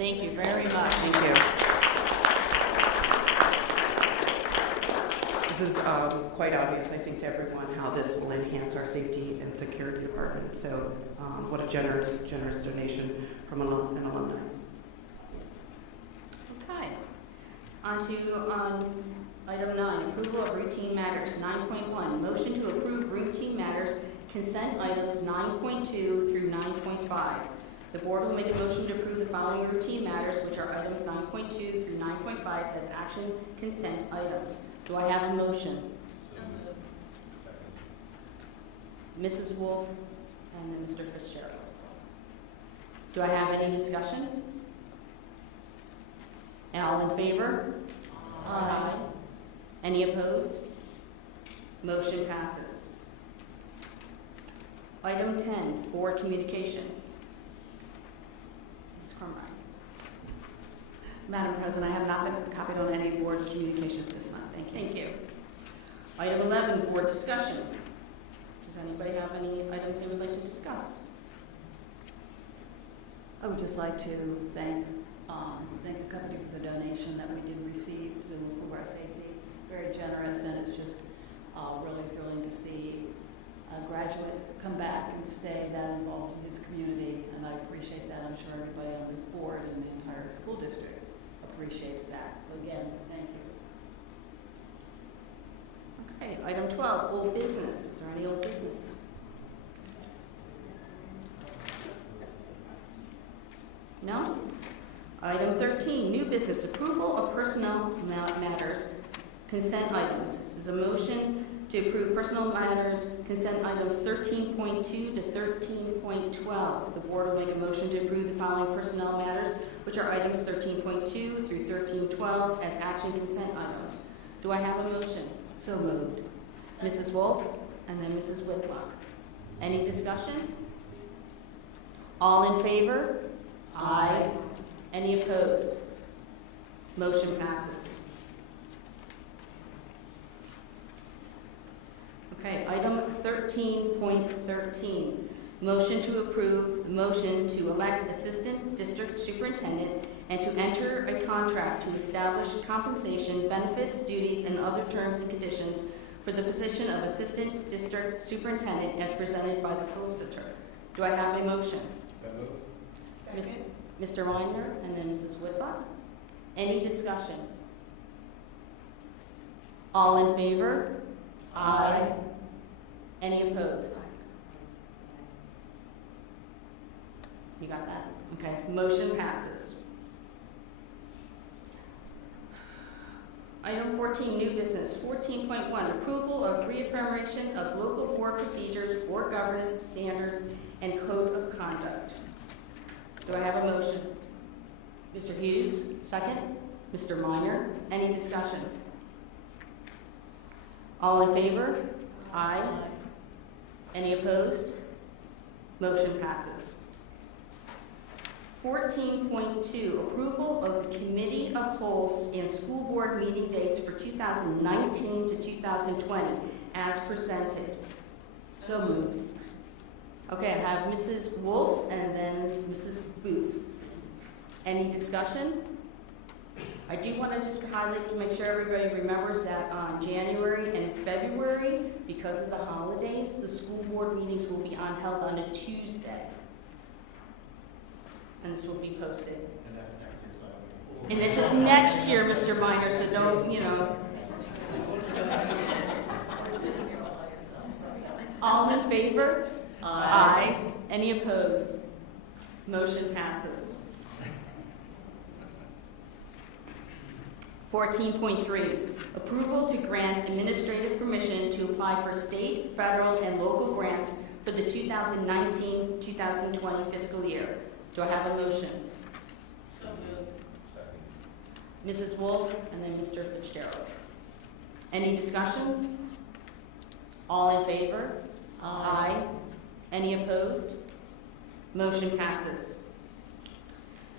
Thank you very much. Thank you. This is quite obvious, I think, to everyone how this will enhance our safety and security department. So what a generous donation from an alumni. Okay. On to item 9, approval of routine matters. 9.1, motion to approve routine matters, consent items 9.2 through 9.5. The board will make a motion to approve the following routine matters, which are items 9.2 through 9.5 as action consent items. Do I have a motion? Mrs. Wolf and then Mr. Fitzgerald. Do I have any discussion? All in favor? Aye. Any opposed? Motion passes. Item 10, board communication. Ms. Crumrine. Madam President, I have not been copied on any board communications this month. Thank you. Thank you. Item 11, board discussion. Does anybody have any items they would like to discuss? I would just like to thank the company for the donation that we did receive to Progress Safety. Very generous, and it's just really thrilling to see a graduate come back and stay that involved in his community, and I appreciate that. I'm sure everybody on this board and the entire school district appreciates that. So again, thank you. Okay, item 12, old business. Is there any old business? No? Item 13, new business, approval of personnel matters, consent items. This is a motion to approve personnel matters, consent items 13.2 to 13.12. The board will make a motion to approve the following personnel matters, which are items 13.2 through 13.12 as action consent items. Do I have a motion? So moved. Mrs. Wolf and then Mrs. Whitlock. Any discussion? All in favor? Aye. Any opposed? Motion passes. Okay, item 13.13. Motion to approve the motion to elect assistant district superintendent and to enter a contract to establish compensation, benefits, duties, and other terms and conditions for the position of assistant district superintendent as presented by the solicitor. Do I have a motion? Second. Mr. Reiner and then Mrs. Whitlock. Any discussion? All in favor? Aye. Any opposed? You got that? Okay, motion passes. Item 14, new business. 14.1, approval of reaffirmation of local board procedures, board governance standards, and code of conduct. Do I have a motion? Mr. Hughes, second. Mr. Minor, any discussion? All in favor? Aye. Any opposed? Motion passes. 14.2, approval of the Committee of Wholes and School Board meeting dates for 2019 to 2020 as presented. So moved. Okay, I have Mrs. Wolf and then Mrs. Booth. Any discussion? I do want to just highlight to make sure everybody remembers that on January and February, because of the holidays, the school board meetings will be held on a Tuesday. And this will be posted. And that's next year's cycle. And this is next year, Mr. Minor, so don't, you know. All in favor? Aye. Any opposed? Motion passes. 14.3, approval to grant administrative permission to apply for state, federal, and local grants for the 2019-2020 fiscal year. Do I have a motion? So moved. Mrs. Wolf and then Mr. Fitzgerald. Any discussion? All in favor? Aye. Any opposed? Motion passes.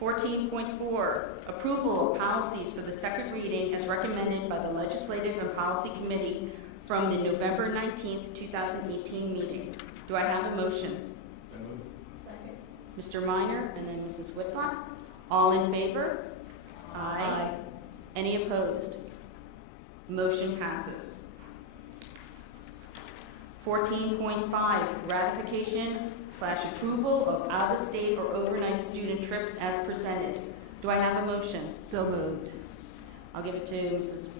14.4, approval of policies for the second reading as recommended by the Legislative and Policy Committee from the November 19th, 2018 meeting. Do I have a motion? So moved. Second. Mr. Minor and then Mrs. Whitlock. All in favor? Aye. Any opposed? Motion passes. 14.5, ratification/approval of out-of-state or overnight student trips as presented. Do I have a motion? So moved. I'll give it to Mrs.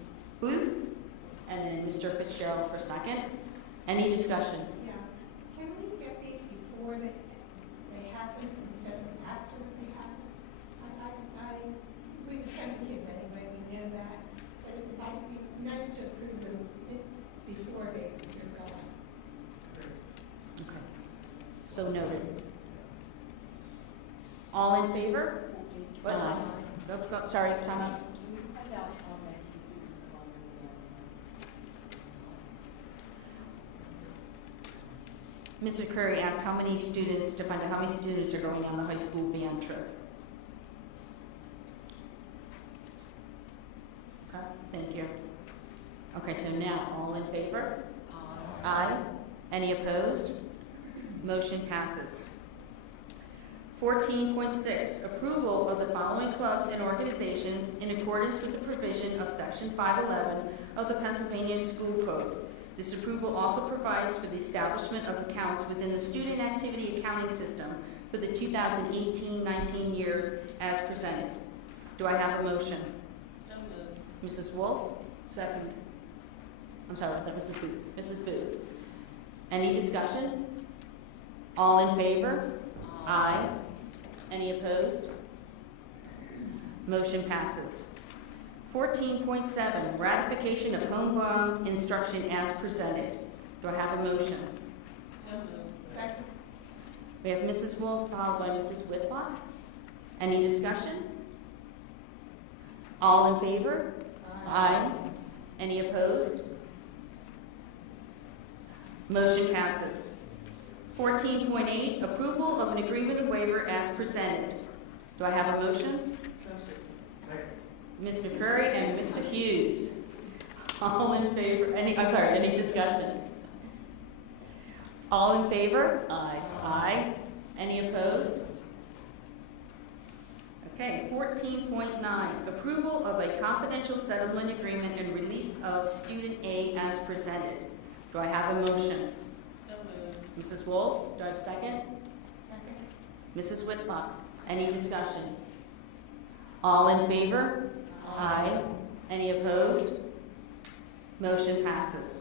Booth and then Mr. Fitzgerald for second. Any discussion? Yeah. Can we get these before they happen instead of after they happen? We send the kids anyway, we know that. But it might be nice to approve them before they're gone. Okay. So noted. All in favor? What? Aye. Sorry, time out. Ms. McCrary asked how many students, to find out how many students are going on the high school band trip. Okay, thank you. Okay, so now, all in favor? Aye. Any opposed? Motion passes. 14.6, approval of the following clubs and organizations in accordance with the provision of Section 511 of the Pennsylvania School Code. This approval also provides for the establishment of accounts within the Student Activity Accounting System for the 2018-19 years as presented. Do I have a motion? So moved. Mrs. Wolf? Second. I'm sorry, was that Mrs. Booth? Mrs. Booth. Any discussion? All in favor? Aye. Any opposed? Motion passes. 14.7, ratification of homegrown instruction as presented. Do I have a motion? So moved. Second. We have Mrs. Wolf followed by Mrs. Whitlock. Any discussion? All in favor? Aye. Any opposed? Motion passes. 14.8, approval of an agreement of waiver as presented. Do I have a motion? Ms. McCurry and Mr. Hughes. All in favor? Any discussion? All in favor? Aye. Aye. Any opposed? Okay, 14.9, approval of a confidential settlement agreement and release of student A as presented. Do I have a motion? So moved. Mrs. Wolf, do I have a second? Second. Mrs. Whitlock, any discussion? All in favor? Aye. Any opposed? Motion passes.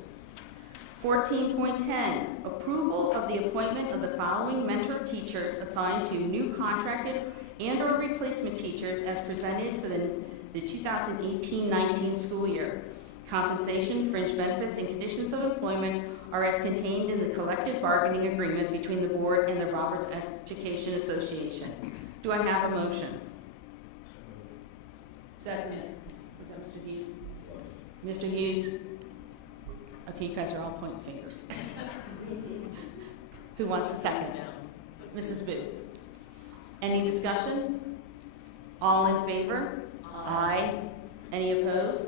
14.10, approval of the appointment of the following mentor teachers assigned to new contracted and/or replacement teachers as presented for the 2018-19 school year. Compensation, fringe benefits, and conditions of employment are as contained in the collective bargaining agreement between the board and the Roberts Education Association. Do I have a motion? Second. Was that Mr. Hughes? Mr. Hughes? Okay, you guys are all pointing fingers. Who wants a second? Mrs. Booth. Any discussion? All in favor? Aye. Any opposed?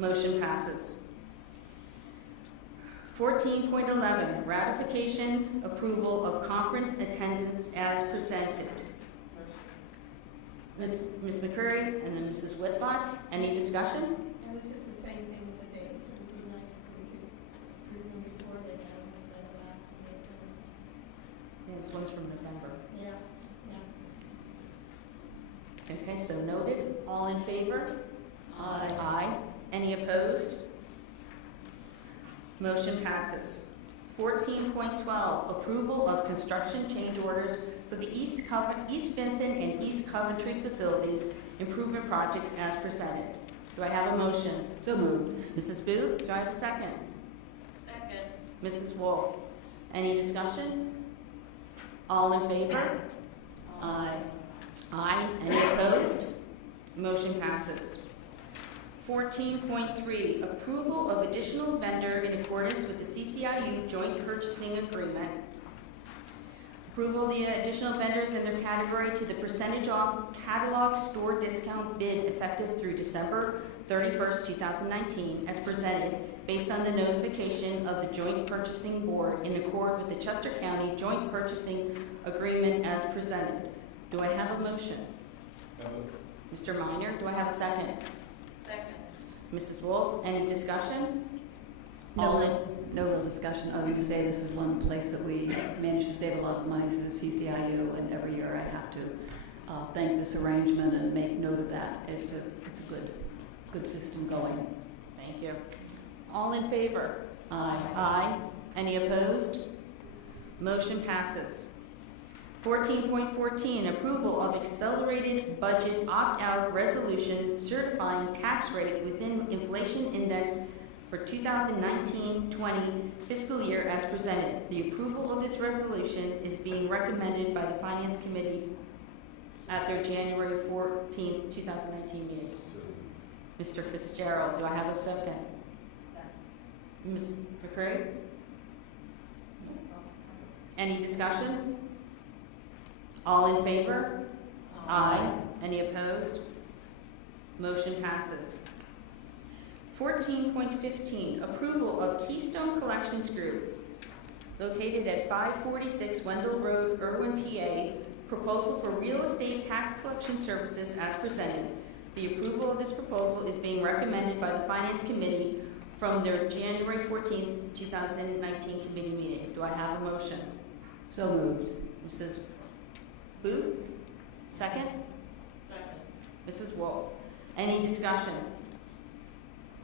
Motion passes. 14.11, ratification, approval of conference attendance as presented. Ms. McCurry and then Mrs. Whitlock. Any discussion? And this is the same thing with the dates. It would be nice if we could approve them before they go instead of after they've done. Yeah, this one's from November. Yeah, yeah. Okay, so noted. All in favor? Aye. Aye. Any opposed? Motion passes. 14.12, approval of construction change orders for the East Vincent and East Coventry facilities improvement projects as presented. Do I have a motion? So moved. Mrs. Booth, do I have a second? Second. Mrs. Wolf, any discussion? All in favor? Aye. Aye. Any opposed? Motion passes. 14.3, approval of additional vendor in accordance with the CCIU Joint Purchasing Agreement. Approval of the additional vendors in their category to the percentage off catalog store discount bid effective through December 31st, 2019, as presented based on the notification of the Joint Purchasing Board in accord with the Chester County Joint Purchasing Agreement as presented. Do I have a motion? Mr. Minor, do I have a second? Second. Mrs. Wolf, any discussion? All in, No real discussion, other than to say this is one place that we managed to save a lot of money through the CCIU, and every year I have to thank this arrangement and make note of that. It's a good system going. Thank you. All in favor? Aye. Aye. Any opposed? Motion passes. 14.14, approval of accelerated budget opt-out resolution certifying tax rate within inflation index for 2019-20 fiscal year as presented. The approval of this resolution is being recommended by the Finance Committee at their January 14, 2019 meeting. Mr. Fitzgerald, do I have a second? Ms. McCray? Any discussion? All in favor? Aye. Any opposed? Motion passes. 14.15, approval of Keystone Collections Group, located at 546 Wendell Road, Irwin, PA, proposal for real estate tax collection services as presented. The approval of this proposal is being recommended by the Finance Committee from their January 14, 2019 committee meeting. Do I have a motion? So moved. Mrs. Booth? Second? Second. Mrs. Wolf? Any discussion?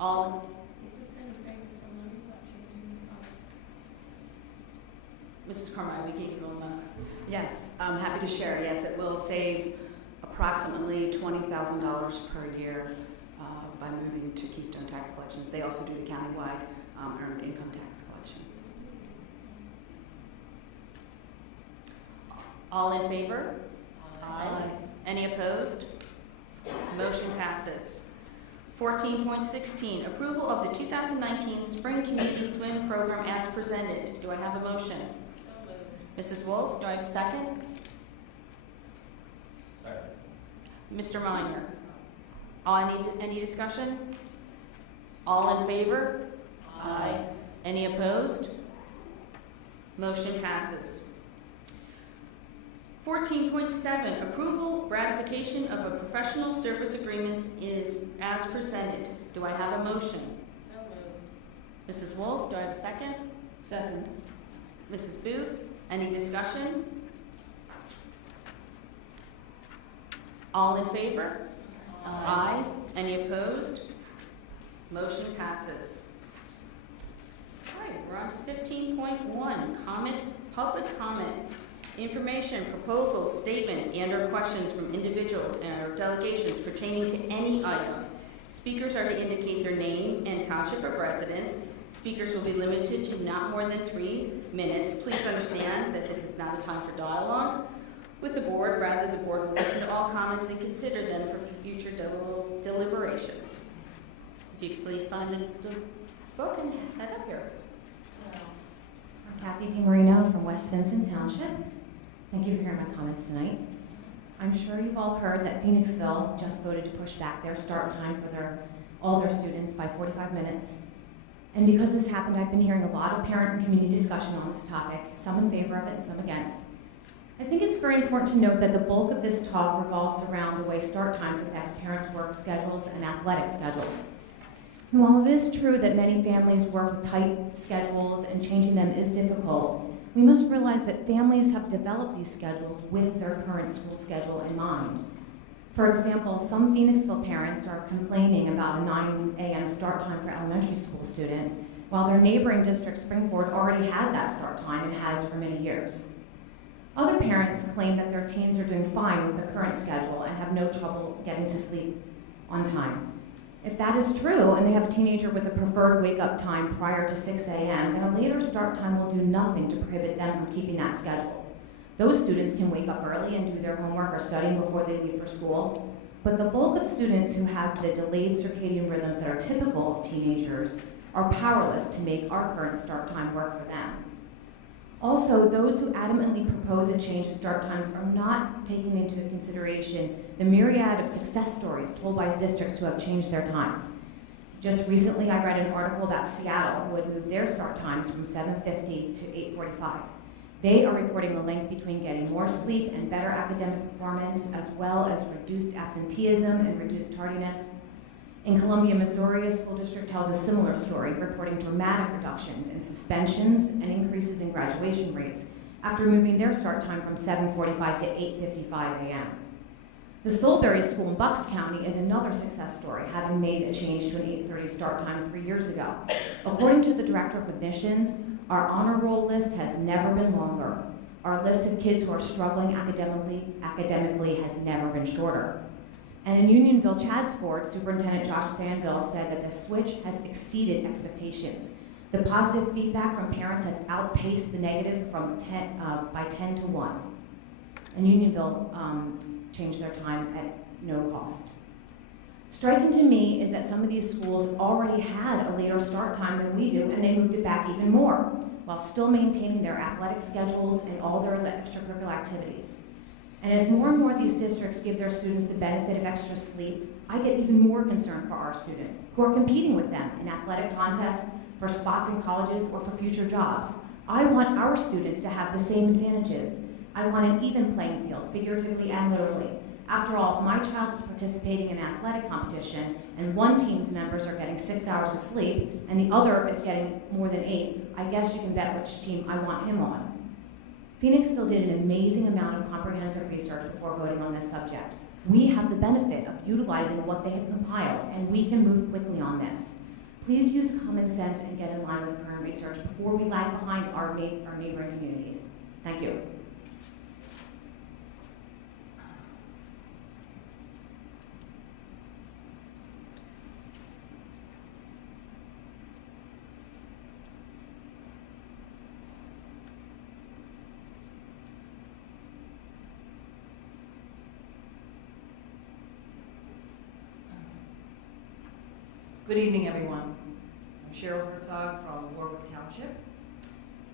All, Is this going to save us some money by changing the Mrs. Carmine, we can give them a, Yes, I'm happy to share. Yes, it will save approximately $20,000 per year by moving to Keystone Tax Collections. They also do the countywide earned income tax collection. all in favor? Aye. Any opposed? Motion passes. 14.16, approval of the 2019 Spring Community Swim Program as presented. Do I have a motion? Mrs. Wolf, do I have a second? Second. Mr. Minor? Any discussion? All in favor? Aye. Any opposed? Motion passes. 14.7, approval, ratification of a professional service agreements is as presented. Do I have a motion? So moved. Mrs. Wolf, do I have a second? Second. Mrs. Booth, any discussion? All in favor? Aye. Any opposed? Motion passes. All right, we're on to 15.1, comment, public comment. Information, proposals, statements, and/or questions from individuals and/or delegations pertaining to any item. Speakers are to indicate their name and township of residence. Speakers will be limited to not more than 3 minutes. Please understand that this is not a time for dialogue with the board. Rather, the board will listen to all comments and consider them for future deliberations. If you could please sign the book and head up here. I'm Kathy DiMarino from West Vincent Township. Thank you for hearing my comments tonight. I'm sure you've all heard that Phoenixville just voted to push back their start time for all their students by 45 minutes. And because this happened, I've been hearing a lot of parent and community discussion on this topic, some in favor of it and some against. I think it's very important to note that the bulk of this talk revolves around the way start times affects parents' work schedules and athletic schedules. And while it is true that many families work with tight schedules and changing them is difficult, we must realize that families have developed these schedules with their current school schedule in mind. For example, some Phoenixville parents are complaining about a 9 a.m. start time for elementary school students, while their neighboring district, Springboard, already has that start time and has for many years. Other parents claim that their teens are doing fine with their current schedule and have no trouble getting to sleep on time. If that is true, and they have a teenager with a preferred wake-up time prior to 6 a.m., then a later start time will do nothing to prohibit them from keeping that schedule. Those students can wake up early and do their homework or studying before they leave for school, but the bulk of students who have the delayed circadian rhythms that are typical of teenagers are powerless to make our current start time work for them. Also, those who adamantly propose a change in start times are not taking into consideration the myriad of success stories told by districts who have changed their times. Just recently, I read an article about Seattle, who had moved their start times from 7:50 to 8:45. They are reporting the link between getting more sleep and better academic performance, as well as reduced absenteeism and reduced tardiness. In Columbia, Missouri, a school district tells a similar story, reporting dramatic reductions in suspensions and increases in graduation rates after moving their start time from 7:45 to 8:55 a.m. The Soulberry School in Bucks County is another success story, having made a change to an 8:30 start time 3 years ago. According to the Director of Admissions, our honor roll list has never been longer. Our list of kids who are struggling academically has never been shorter. And in Unionville Chadsport, Superintendent Josh Sandville said that the switch has exceeded expectations. The positive feedback from parents has outpaced the negative by 10 to 1. And Unionville changed their time at no cost. Striking to me is that some of these schools already had a later start time than we do, and they moved it back even more, while still maintaining their athletic schedules and all their extracurricular activities. And as more and more of these districts give their students the benefit of extra sleep, I get even more concerned for our students who are competing with them in athletic contests, for spots in colleges, or for future jobs. I want our students to have the same advantages. I want an even playing field, figuratively and literally. After all, if my child is participating in an athletic competition and one team's members are getting 6 hours of sleep and the other is getting more than 8, I guess you can bet which team I want him on. Phoenixville did an amazing amount of comprehensive research before voting on this subject. We have the benefit of utilizing what they have compiled, and we can move quickly on this. Please use common sense and get in line with current research before we lag behind our neighboring communities. Thank you. Good evening, everyone. I'm Cheryl Herzog from Warwick Township.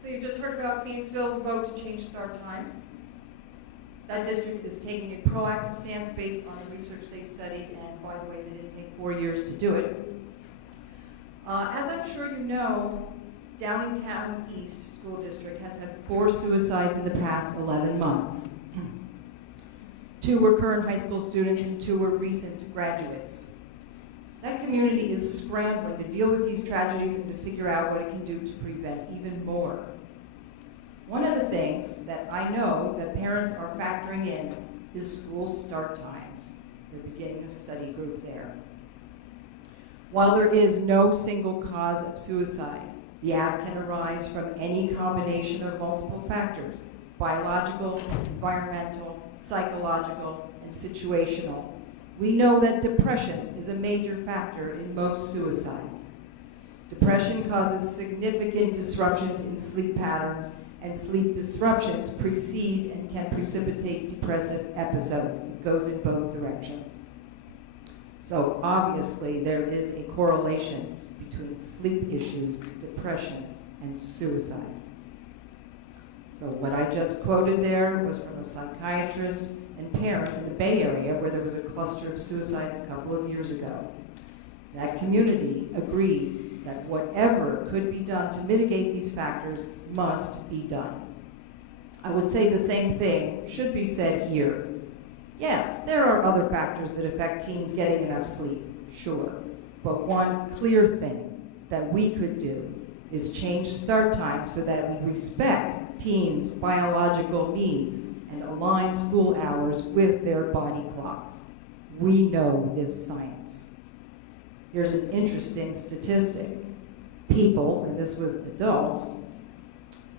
So you just heard about Phoenixville's vote to change start times. That district is taking a proactive stance based on the research they've studied, and by the way, they didn't take 4 years to do it. As I'm sure you know, Downingtown East School District has had 4 suicides in the past 11 months. 2 were current high school students and 2 were recent graduates. That community is scrambling to deal with these tragedies and to figure out what it can do to prevent even more. One of the things that I know that parents are factoring in is school start times. They're beginning a study group there. While there is no single cause of suicide, the act can arise from any combination of multiple factors: biological, environmental, psychological, and situational. We know that depression is a major factor in most suicides. Depression causes significant disruptions in sleep patterns, and sleep disruptions precede and can precipitate depressive episodes. It goes in both directions. So obviously there is a correlation between sleep issues, depression, and suicide. So what I just quoted there was from a psychiatrist and parent in the Bay Area where there was a cluster of suicides a couple of years ago. That community agreed that whatever could be done to mitigate these factors must be done. I would say the same thing should be said here. Yes, there are other factors that affect teens getting enough sleep, sure. But one clear thing that we could do is change start times so that we respect teens' biological needs and align school hours with their body clocks. We know this science. Here's an interesting statistic. People, and this was adults,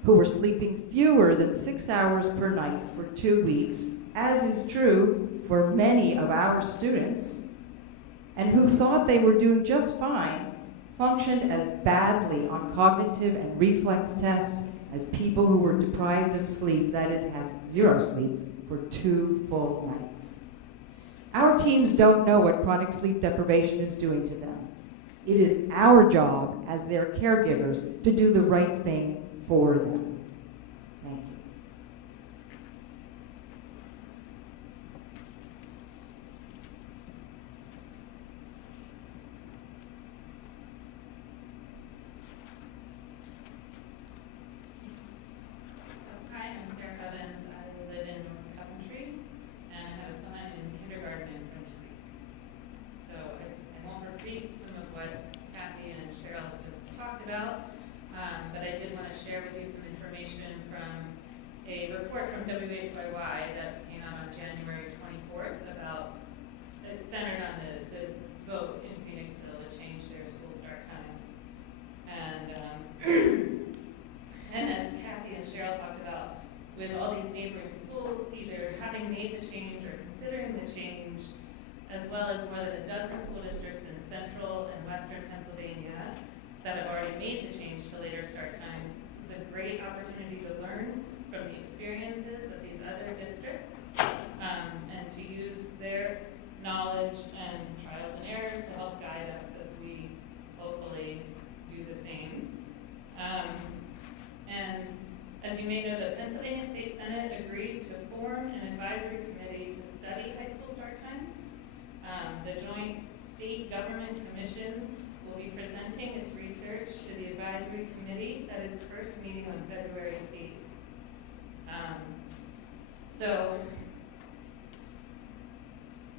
who were sleeping fewer than 6 hours per night for 2 weeks, as is true for many of our students, and who thought they were doing just fine, functioned as badly on cognitive and reflex tests as people who were deprived of sleep, that is, had zero sleep, for 2 full nights. Our teens don't know what chronic sleep deprivation is doing to them. It is our job as their caregivers to do the right thing for them. Thank you. Hi, I'm Sarah Evans. I live in North Coventry, and I have a son in kindergarten in Princeton. So I won't repeat some of what Kathy and Cheryl just talked about, but I did want to share with you some information from a report from WHYY that came out on January 24th about, it's centered on the vote in Phoenixville to change their school start times. And as Kathy and Cheryl talked about, with all these neighboring schools either having made the change or considering the change, as well as more than a dozen school districts in central and western Pennsylvania that have already made the change to later start times, this is a great opportunity to learn from the experiences of these other districts and to use their knowledge and trials and errors to help guide us as we hopefully do the same. And as you may know, the Pennsylvania State Senate agreed to form an advisory committee to study high school start times. The Joint State Government Commission will be presenting its research to the advisory committee at its first meeting on February 8th. So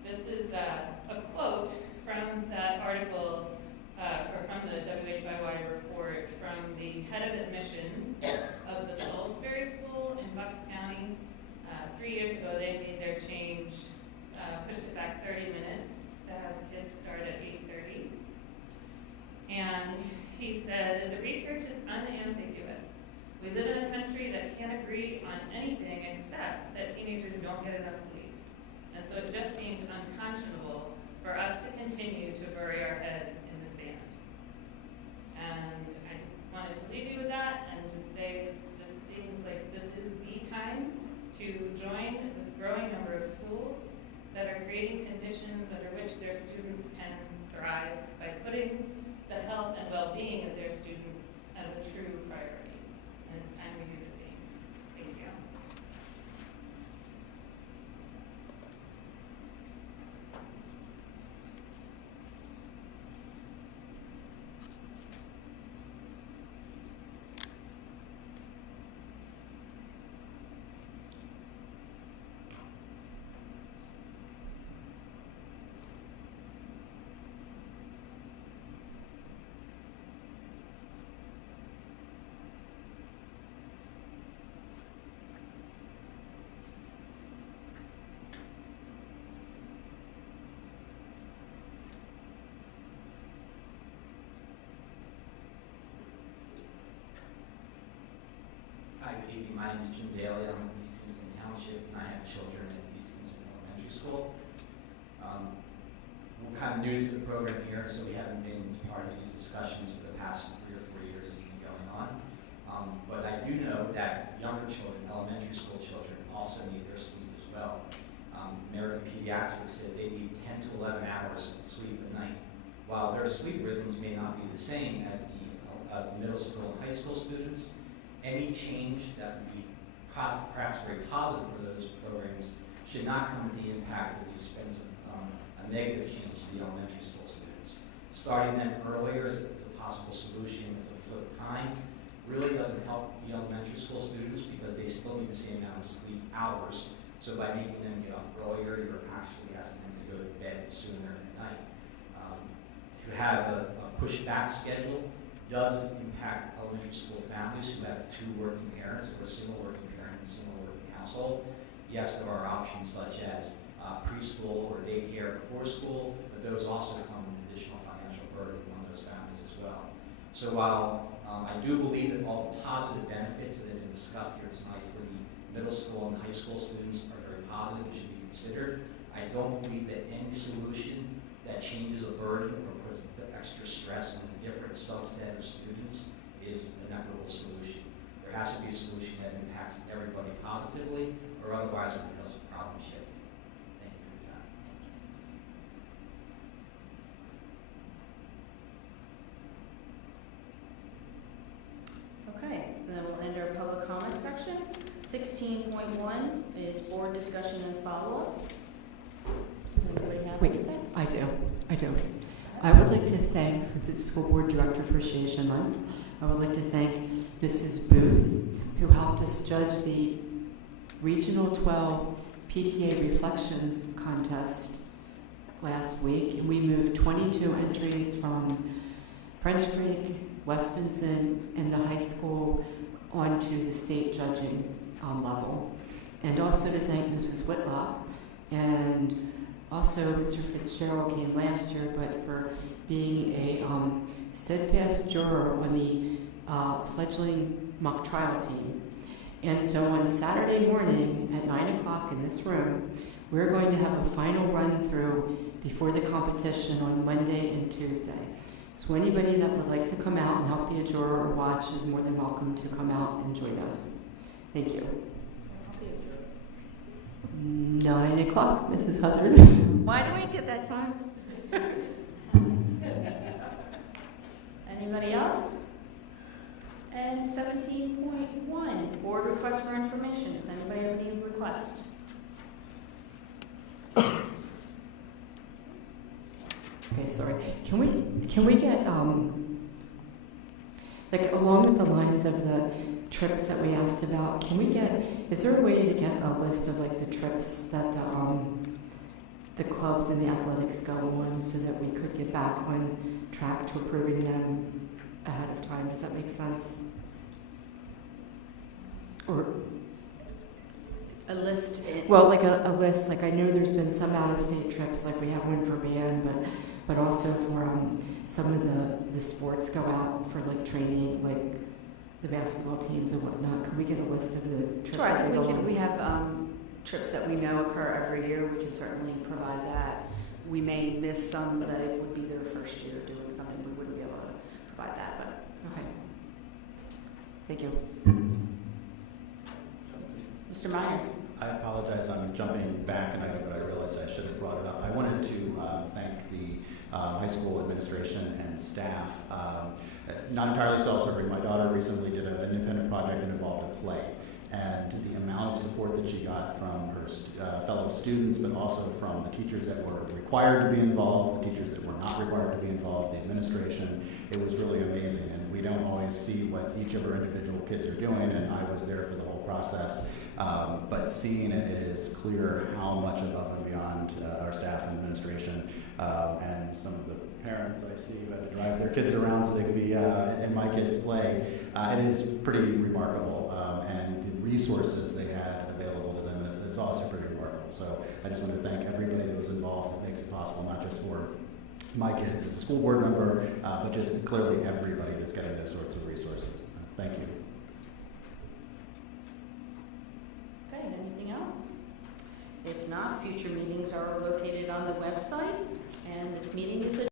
this is a quote from that article, or from the WHYY report from the head of admissions of the Salisbury School in Bucks County. 3 years ago, they made their change, pushed it back 30 minutes to have kids start at 8:30. And he said, the research is unambiguous. We live in a country that can't agree on anything except that teenagers don't get enough sleep. And so it just seemed unconscionable for us to continue to bury our head in the sand. And I just wanted to leave you with that and just say this seems like this is the time to join this growing number of schools that are creating conditions under which their students can thrive by putting the health and well-being of their students as a true priority. And it's time we do the same. Thank you. Hi, good evening. My name is Jim Daly. I'm with East Kingston Township, and I have children at East Kingston Elementary School. We're kind of new to the program here, so we haven't been part of these discussions for the past 3 or 4 years as it's been going on. But I do know that younger children, elementary school children, also need their sleep as well. American Pediatrics says they need 10 to 11 hours of sleep a night. While their sleep rhythms may not be the same as the middle school and high school students, any change that would be perhaps very positive for those programs, should not come at the impact of the expense of a negative change to the elementary school students. Starting them earlier as a possible solution as a flip of time really doesn't help the elementary school students because they still need the same amount of sleep hours. So by making them get up earlier, you're actually asking them to go to bed sooner at night. To have a push-back schedule does impact elementary school families who have two working parents or a single working parent in a single working household. Yes, there are options such as preschool or daycare before school, but those also come with additional financial burden on those families as well. So while I do believe that all the positive benefits that have been discussed here tonight for the middle school and high school students are very positive and should be considered, I don't believe that any solution that changes a burden or puts the extra stress on a different subset of students is an equitable solution. There has to be a solution that impacts everybody positively, or otherwise we're just problem shifting. Thank you for your time. Okay, then we'll end our public comment section. 16.1 is board discussion and follow-up. Does anybody have anything? I do. I would like to thank, since it's School Board Director Appreciation Month, I would like to thank Mrs. Booth, who helped us judge the Regional 12 PTA Reflections Contest last week, and we moved 22 entries from French Creek, West Vincent, and the high school onto the state judging level. And also to thank Mrs. Whitlock, and also Mr. Fitzgerald came last year, but for being a steadfast juror on the fledgling mock trial team. And so on Saturday morning at 9 o'clock in this room, we're going to have a final run through before the competition on Monday and Tuesday. So anybody that would like to come out and help be a juror or watch is more than welcome to come out and join us. Thank you. 9 o'clock, Mrs. Huzzard. Why do we get that time? Anybody else? And 17.1, board request for information. Does anybody have any requests? Okay, sorry. Can we get like along with the lines of the trips that we asked about? Is there a way to get a list of like the trips that the clubs and the athletics go on, so that we could get back on track to approving them ahead of time? Does that make sense? Or a list? Well, like a list. Like I know there's been some out-of-state trips, like we have one for band, but also for some of the sports go out for like training, like the basketball teams and whatnot. Can we get a list of the trips? Sure, I that think they we go can. on? We have trips that we know occur every year. We can certainly provide that. We may miss some that it would be their first year doing something. We wouldn't be able to provide that, but okay. Thank you. Mr. Meyer. I apologize, I'm jumping back, but I realized I should have brought it up. I wanted to thank the high school administration and staff. Not entirely self-serving, my daughter recently did an independent project that involved a play. And the amount of support that she got from her fellow students, but also from the teachers that were required to be involved, the teachers that were not required to be involved, the administration, it was really amazing. And we don't always see what each of our individual kids are doing, and I was there for the whole process. But seeing it, it is clear how much above and beyond our staff and administration and some of the parents I see who had to drive their kids around so they could be in my kids' play. It is pretty remarkable, and the resources they had available to them is also pretty remarkable. So I just want to thank everybody that was involved that makes it possible, not just for my kids as a school board member, but just clearly everybody that's getting those sorts of resources. Thank you. Okay, anything else? If not, future meetings are located on the website, and this meeting is adjourned.